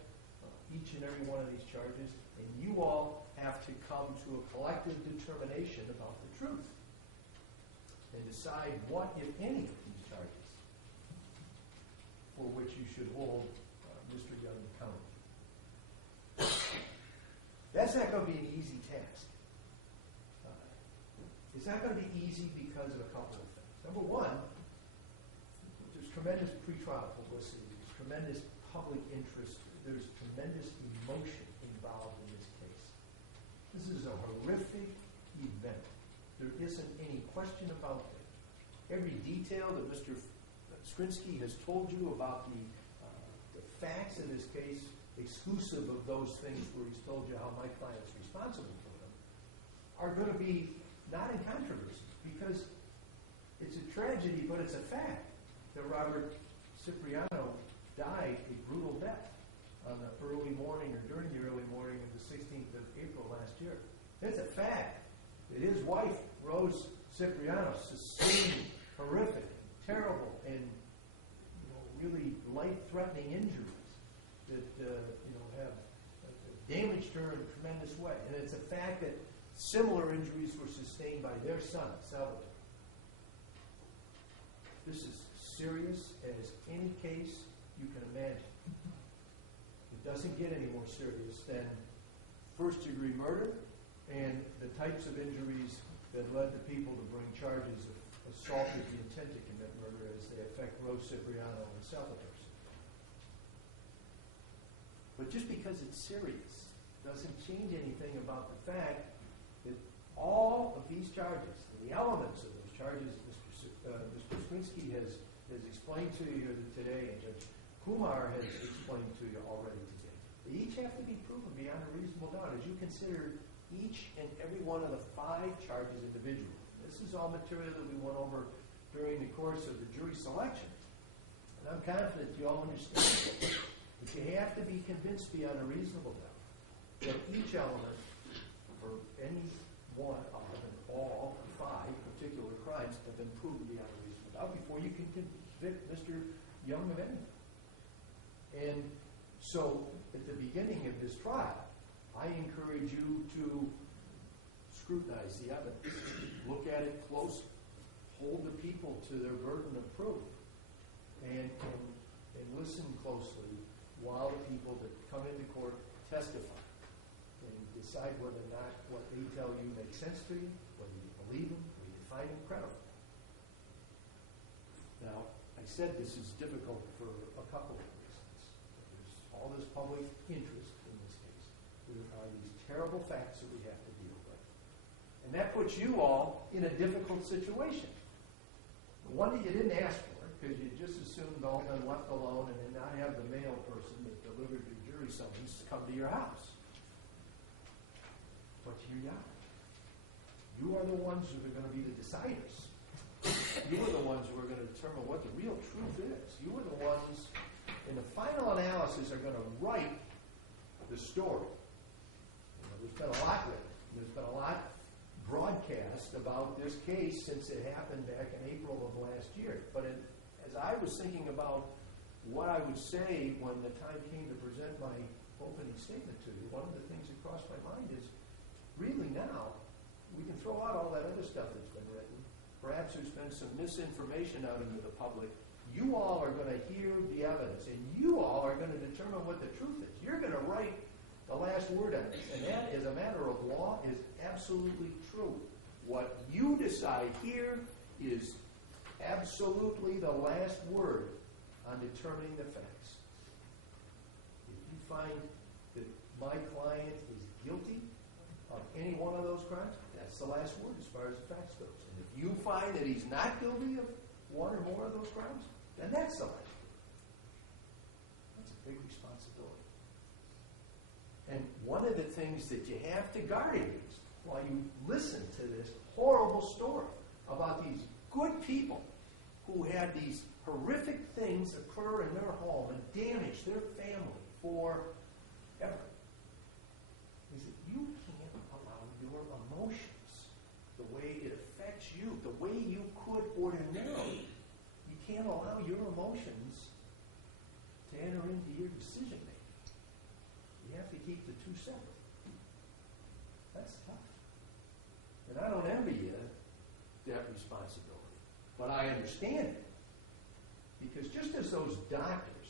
each and every one of these charges, and you all have to come to a collective determination about the truth and decide what, if any, of these charges for which you should hold Mr. Young accountable. That's not going to be an easy task. It's not going to be easy because of a couple of things. Number one, there's tremendous pretrial publicity, there's tremendous public interest, there's tremendous emotion involved in this case. This is a horrific event. There isn't any question about it. Every detail that Mr. Skrzynski has told you about the facts in this case, exclusive of those things where he's told you how my client's responsible for them, are going to be not in controversy, because it's a tragedy, but it's a fact that Robert Cipriano died a brutal death on the early morning or during the early morning of the 16th of April last year. It's a fact that his wife, Rose Cipriano, sustained horrific, terrible, and really life-threatening injuries that have damaged her in a tremendous way. And it's a fact that similar injuries were sustained by their son, Salvatore. This is serious as any case you can imagine. It doesn't get any more serious than first-degree murder and the types of injuries that led the people to bring charges of assault with the intent to commit murder as they affect Rose Cipriano and Salvatore. But just because it's serious doesn't change anything about the fact that all of these charges, the elements of those charges that Mr. Skrzynski has explained to you today, and Judge Kumar has explained to you already today, they each have to be proven beyond a reasonable doubt as you consider each and every one of the 5 charges individually. This is all material that we went over during the course of the jury selection. And I'm confident you all understand that you have to be convinced beyond a reasonable doubt that each element for any one of and all 5 particular crimes have been proven beyond a reasonable doubt before you can convict Mr. Young of anything. And so, at the beginning of this trial, I encourage you to scrutinize the evidence, look at it closely, hold the people to their burden of proof, and listen closely while the people that come into court testify, and decide whether or not what they tell you makes sense to you, whether you believe them, whether you find them credible. Now, I said this is difficult for a couple of reasons. There's all this public interest in this case. There are these terrible facts that we have to deal with. And that puts you all in a difficult situation. The one that you didn't ask for, because you just assumed all been left alone and did not have the mail person that delivered your jury summons come to your house. But here you are. You are the ones who are going to be the deciders. You are the ones who are going to determine what the real truth is. You are the ones, in the final analysis, are going to write the story. You know, there's been a lot written. There's been a lot broadcast about this case since it happened back in April of last year. But as I was thinking about what I would say when the time came to present my opening statement to you, one of the things that crossed my mind is, really now, we can throw out all that other stuff that's been written. Perhaps there's been some misinformation out into the public. You all are going to hear the evidence, and you all are going to determine what the truth is. You're going to write the last word on this, and that, as a matter of law, is absolutely true. What you decide here is absolutely the last word on determining the facts. If you find that my client is guilty of any one of those crimes, that's the last word as far as the facts goes. And if you find that he's not guilty of one or more of those crimes, then that's the last word. That's a big responsibility. And one of the things that you have to guard against while you listen to this horrible story about these good people who had these horrific things occur in their home and damage their family forever is that you can't allow your emotions, the way it affects you, the way you could ordinarily, you can't allow your emotions to enter into your decision making. You have to keep the two separate. That's tough. And I don't envy you that responsibility, but I understand it. Because just as those doctors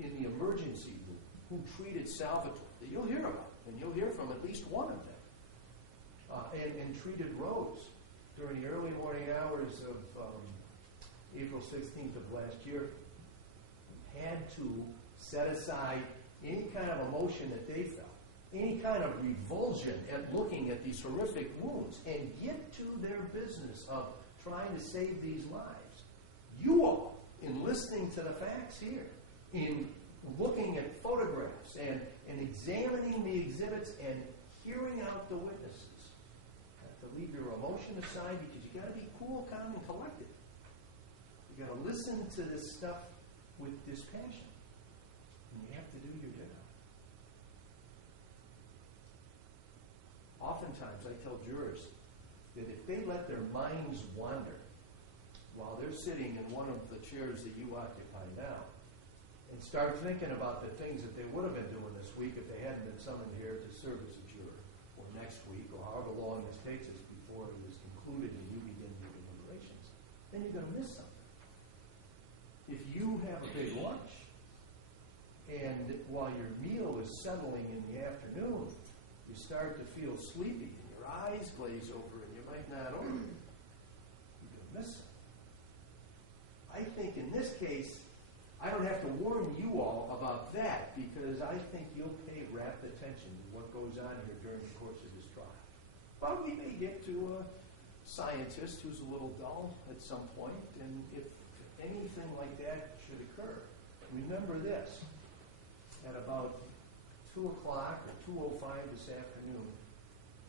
in the emergency room who treated Salvatore, that you'll hear about, and you'll hear from at least one of them, and treated Rose during the early morning hours of April 16th of last year, had to set aside any kind of emotion that they felt, any kind of revulsion at looking at these horrific wounds, and get to their business of trying to save these lives. You all, in listening to the facts here, in looking at photographs and examining the exhibits and hearing out the witnesses, have to leave your emotion aside because you got to be cool, calm, and collected. You got to listen to this stuff with dispassion, and you have to do your job. Oftentimes, I tell jurors that if they let their minds wander while they're sitting in one of the chairs that you occupy now, and start thinking about the things that they would have been doing this week if they hadn't been summoned here to serve as a juror, or next week, or however long this takes us before it is concluded and you begin your deliberations, then you're going to miss something. If you have a big lunch, and while your meal is settling in the afternoon, you start to feel sleepy, and your eyes glaze over, and you might not order, you're going to miss something. I think in this case, I don't have to warn you all about that, because I think you'll pay rapt attention to what goes on here during the course of this trial. But we may get to a scientist who's a little dull at some point, and if anything like that should occur, remember this. At about 2 o'clock or 2:05 this afternoon,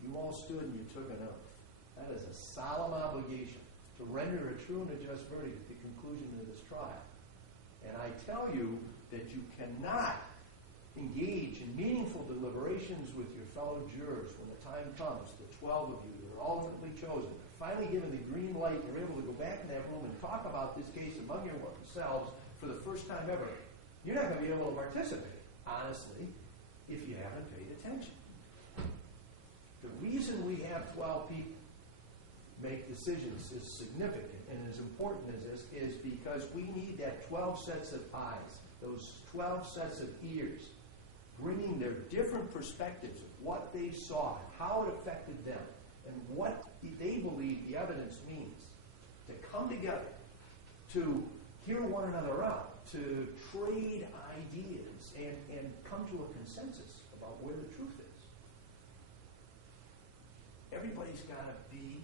you all stood and you took an oath. That is a solemn obligation to render a true and a just verdict at the conclusion of this trial. And I tell you that you cannot engage in meaningful deliberations with your fellow jurors when the time comes, the 12 of you that are ultimately chosen, are finally given the green light, and you're able to go back in that room and talk about this case among yourselves for the first time ever. You're not going to be able to participate, honestly, if you haven't paid attention. The reason we have 12 people make decisions is significant and as important as this is because we need that 12 sets of eyes, those 12 sets of ears, bringing their different perspectives of what they saw, how it affected them, and what they believe the evidence means, to come together, to hear one another out, to trade ideas, and come to a consensus about where the truth is. Everybody's got to be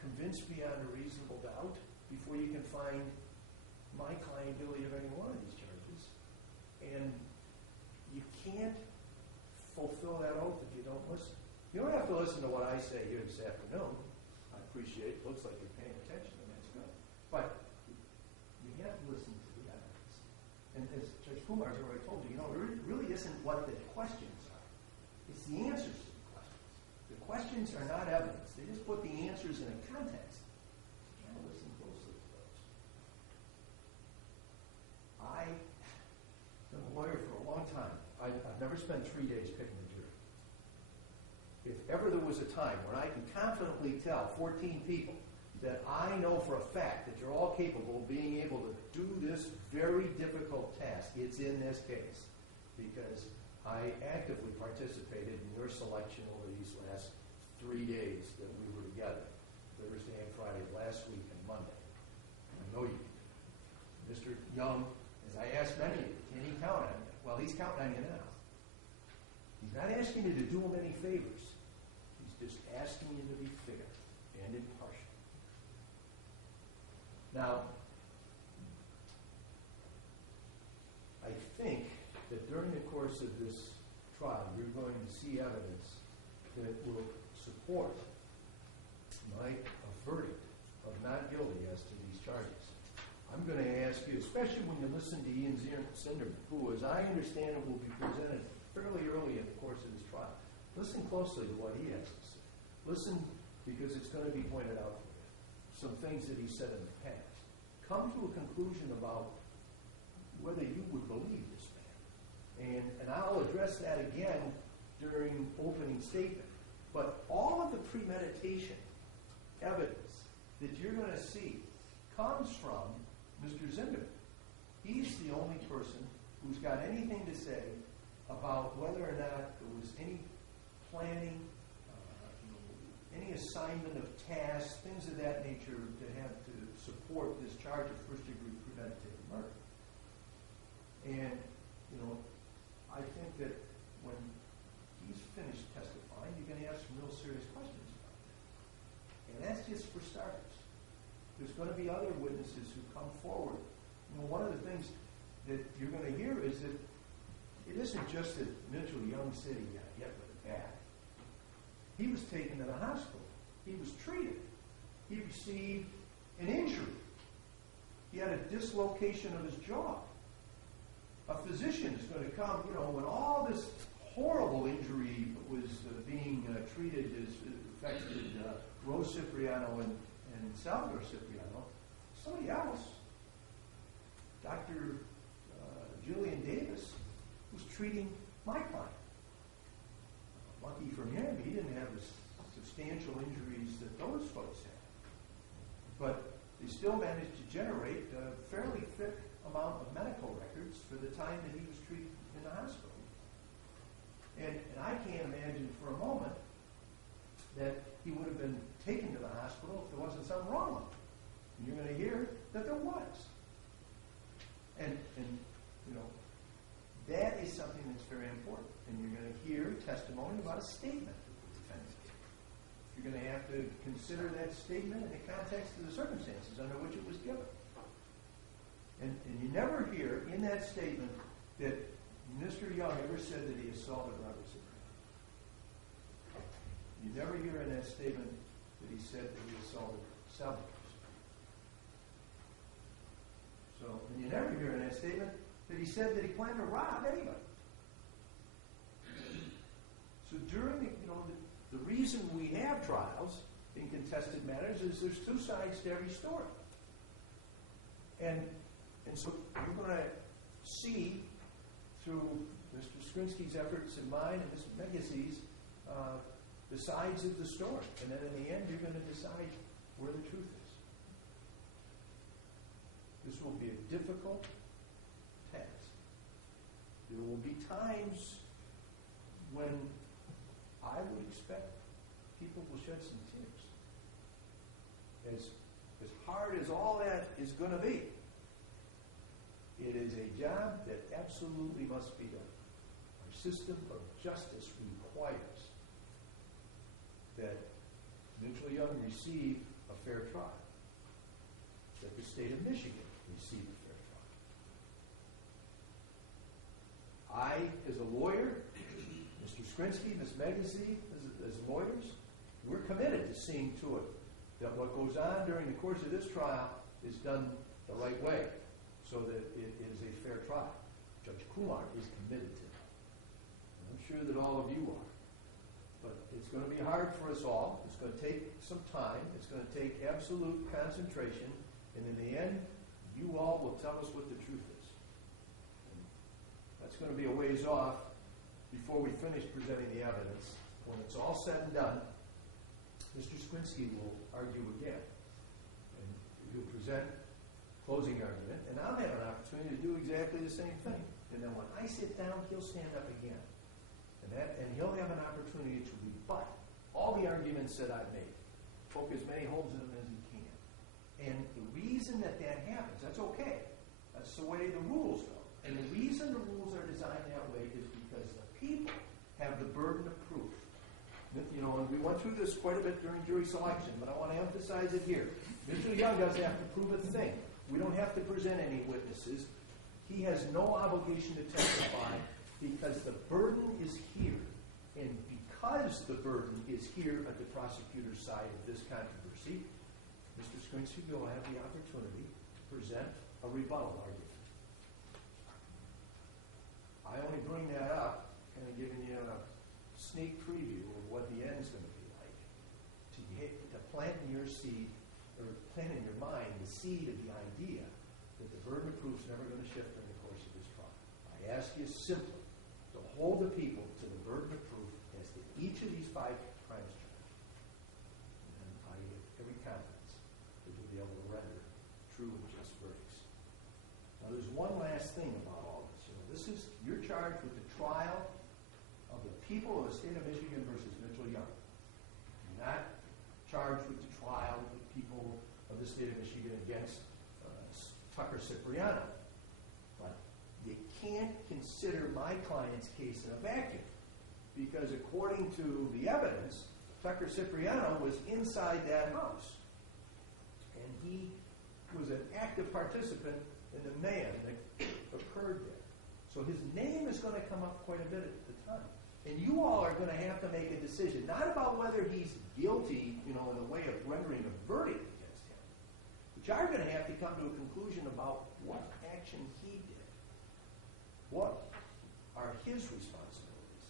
convinced beyond a reasonable doubt before you can find my client guilty of any one of these charges. And you can't fulfill that oath if you don't listen. You don't have to listen to what I say here this afternoon. I appreciate it. Looks like you're paying attention, and that's good. But you have to listen to the evidence. And as Judge Kumar has already told you, it really isn't what the questions are. It's the answers to the questions. The questions are not evidence. They just put the answers in a context. You got to listen closely to those. I've been a lawyer for a long time. I've never spent 3 days picking a jury. If ever there was a time when I can confidently tell 14 people that I know for a fact that you're all capable of being able to do this very difficult task, it's in this case. Because I actively participated in your selection over these last 3 days that we were together, Thursday and Friday, last week and Monday. I know you can. Mr. Young, as I asked many of you, can he count on you? Well, he's counting on you now. He's not asking you to do him any favors. He's just asking you to be fair and impartial. Now, I think that during the course of this trial, you're going to see evidence that will support a verdict of not guilty as to these charges. I'm going to ask you, especially when you listen to Ian Zinderman, who, as I understand it, will be presented fairly early in the course of this trial. Listen closely to what he has to say. Listen, because it's going to be pointed out for you. Some things that he said in the past. Come to a conclusion about whether you would believe this man. And I'll address that again during opening statement. But all of the premeditation evidence that you're going to see comes from Mr. Zinderman. He's the only person who's got anything to say about whether or not there was any planning, any assignment of tasks, things of that nature to have to support this charge of first-degree premeditated murder. And, I think that when he's finished testifying, you're going to have some real serious questions about that. And that's just for starters. There's going to be other witnesses who come forward. One of the things that you're going to hear is that it isn't just that Mitchell Young said he got hit with a bat. He was taken to the hospital. He was treated. He received an injury. He had a dislocation of his jaw. A physician is going to come, when all this horrible injury was being treated as affected Rose Cipriano and Salvador Cipriano, somebody else, Dr. Julian Davis was treating my client. Lucky for him, he didn't have the substantial injuries that those folks had. But they still managed to generate a fairly thick amount of medical records for the time that he was treated in the hospital. And I can't imagine for a moment that he would have been taken to the hospital if there wasn't something wrong with him. And you're going to hear that there was. And you know, that is something that's very important. And you're going to hear testimony about a statement that the defendant gave. You're going to have to consider that statement in the context of the circumstances under which it was given. And you never hear in that statement that Mr. Young ever said that he assaulted Robert Cipriano. You never hear in that statement that he said that he assaulted Salvador. So, and you never hear in that statement that he said that he planned to rob anybody. So during the reason we have trials in contested matters is there's two sides to every story. And so you're going to see through Mr. Skrzynski's efforts and mine and Mr. Megacy's the sides of the story. And then in the end, you're going to decide where the truth is. This will be a difficult task. There will be times when I would expect people will shed some tears. As hard as all that is going to be, it is a job that absolutely must be done. Our system of justice requires that Mitchell Young receive a fair trial, that the state of Michigan receive a fair trial. I, as a lawyer, Mr. Skrzynski, Ms. Megacy, as lawyers, we're committed to seeing to it that what goes on during the course of this trial is done the right way so that it is a fair trial. Judge Kumar is committed to that. And I'm sure that all of you are. But it's going to be hard for us all. It's going to take some time. It's going to take absolute concentration. And in the end, you all will tell us what the truth is. And that's going to be a ways off before we finish presenting the evidence. When it's all said and done, Mr. Skrzynski will argue again. And he'll present closing argument, and I'll have an opportunity to do exactly the same thing. And then when I sit down, he'll stand up again. And he'll have an opportunity to rebut all the arguments that I've made. Poke as many holes in them as he can. And the reason that happens, that's okay. That's the way the rules go. And the reason the rules are designed that way is because the people have the burden of proof. You know, and we went through this quite a bit during jury selection, but I want to emphasize it here. Mr. Young doesn't have to prove a thing. We don't have to present any witnesses. He has no obligation to testify because the burden is here. And because the burden is here at the prosecutor's side of this controversy, Mr. Skrzynski will have the opportunity to present a rebuttal argument. I only bring that up, kind of giving you a sneak preview of what the end's going to be like. To plant in your seed, or plant in your mind the seed of the idea that the burden of proof is never going to shift during the course of this trial. I ask you simply to hold the people to the burden of proof as to each of these 5 crimes charges. And I have every confidence that you'll be able to render true and just verdicts. Now there's one last thing about all this. You know, this is, you're charged with the trial of the people of the state of Michigan versus Mitchell Young. You're not charged with the trial of the people of the state of Michigan against Tucker Cipriano. But you can't consider my client's case in a vacuum because according to the evidence, Tucker Cipriano was inside that house. And he was an active participant in the mayhem that occurred there. So his name is going to come up quite a bit at the time. And you all are going to have to make a decision, not about whether he's guilty, you know, in the way of rendering a verdict against him, but you are going to have to come to a conclusion about what action he did. What are his responsibilities?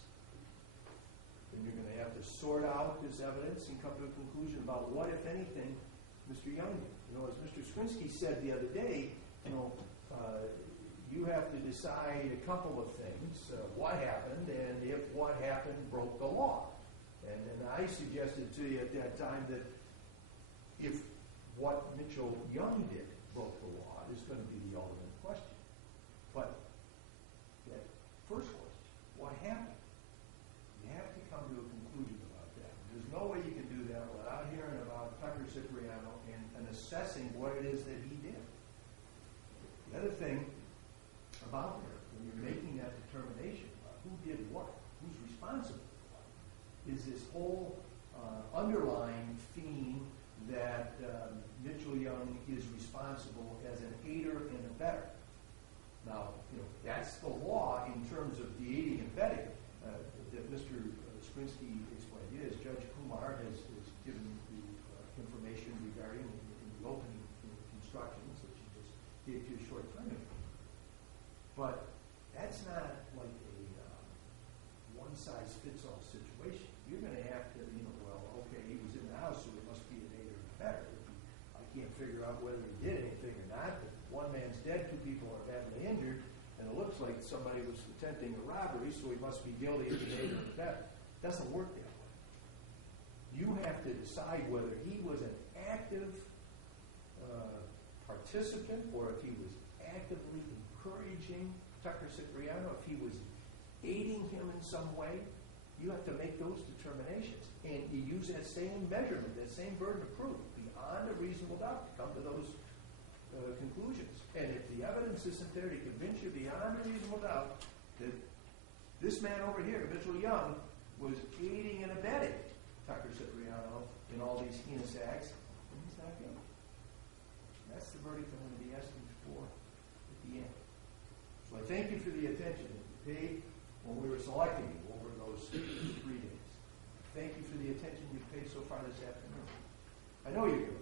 And you're going to have to sort out his evidence and come to a conclusion about what, if anything, Mr. Young did. You know, as Mr. Skrzynski said the other day, you know, you have to decide a couple of things, what happened, and if what happened broke the law. And I suggested to you at that time that if what Mitchell Young did broke the law, is going to be the ultimate question. But that first question, what happened? You have to come to a conclusion about that. There's no way you can do that without hearing about Tucker Cipriano and assessing what it is that he did. The other thing about her, when you're making that determination about who did what, who's responsible for what, is this whole underlying theme that Mitchell Young is responsible as an aider and abettor. Now, that's the law in terms of the aiding and abetting that Mr. Skrzynski explained. Yes, Judge Kumar has given the information regarding in the opening instructions that she just gave to a short time ago. But that's not like a one-size-fits-all situation. You're going to have to, okay, he was in the house, so it must be an aider and abettor. I can't figure out whether he did anything or not, but one man's dead, 2 people are badly injured, and it looks like somebody was attempting a robbery, so he must be guilty of an aider and abettor. It doesn't work that way. You have to decide whether he was an active participant or if he was actively encouraging Tucker Cipriano, if he was aiding him in some way. You have to make those determinations. And you use that same measurement, that same burden of proof, beyond a reasonable doubt, to come to those conclusions. And if the evidence isn't there to convince you beyond a reasonable doubt that this man over here, Mitchell Young, was aiding and abetting Tucker Cipriano in all these heinous acts, then he's not guilty. And that's the verdict I'm going to be asking for at the end. So I thank you for the attention that you paid when we were selecting you over those 3 days. Thank you for the attention you've paid so far this afternoon. I know you're going to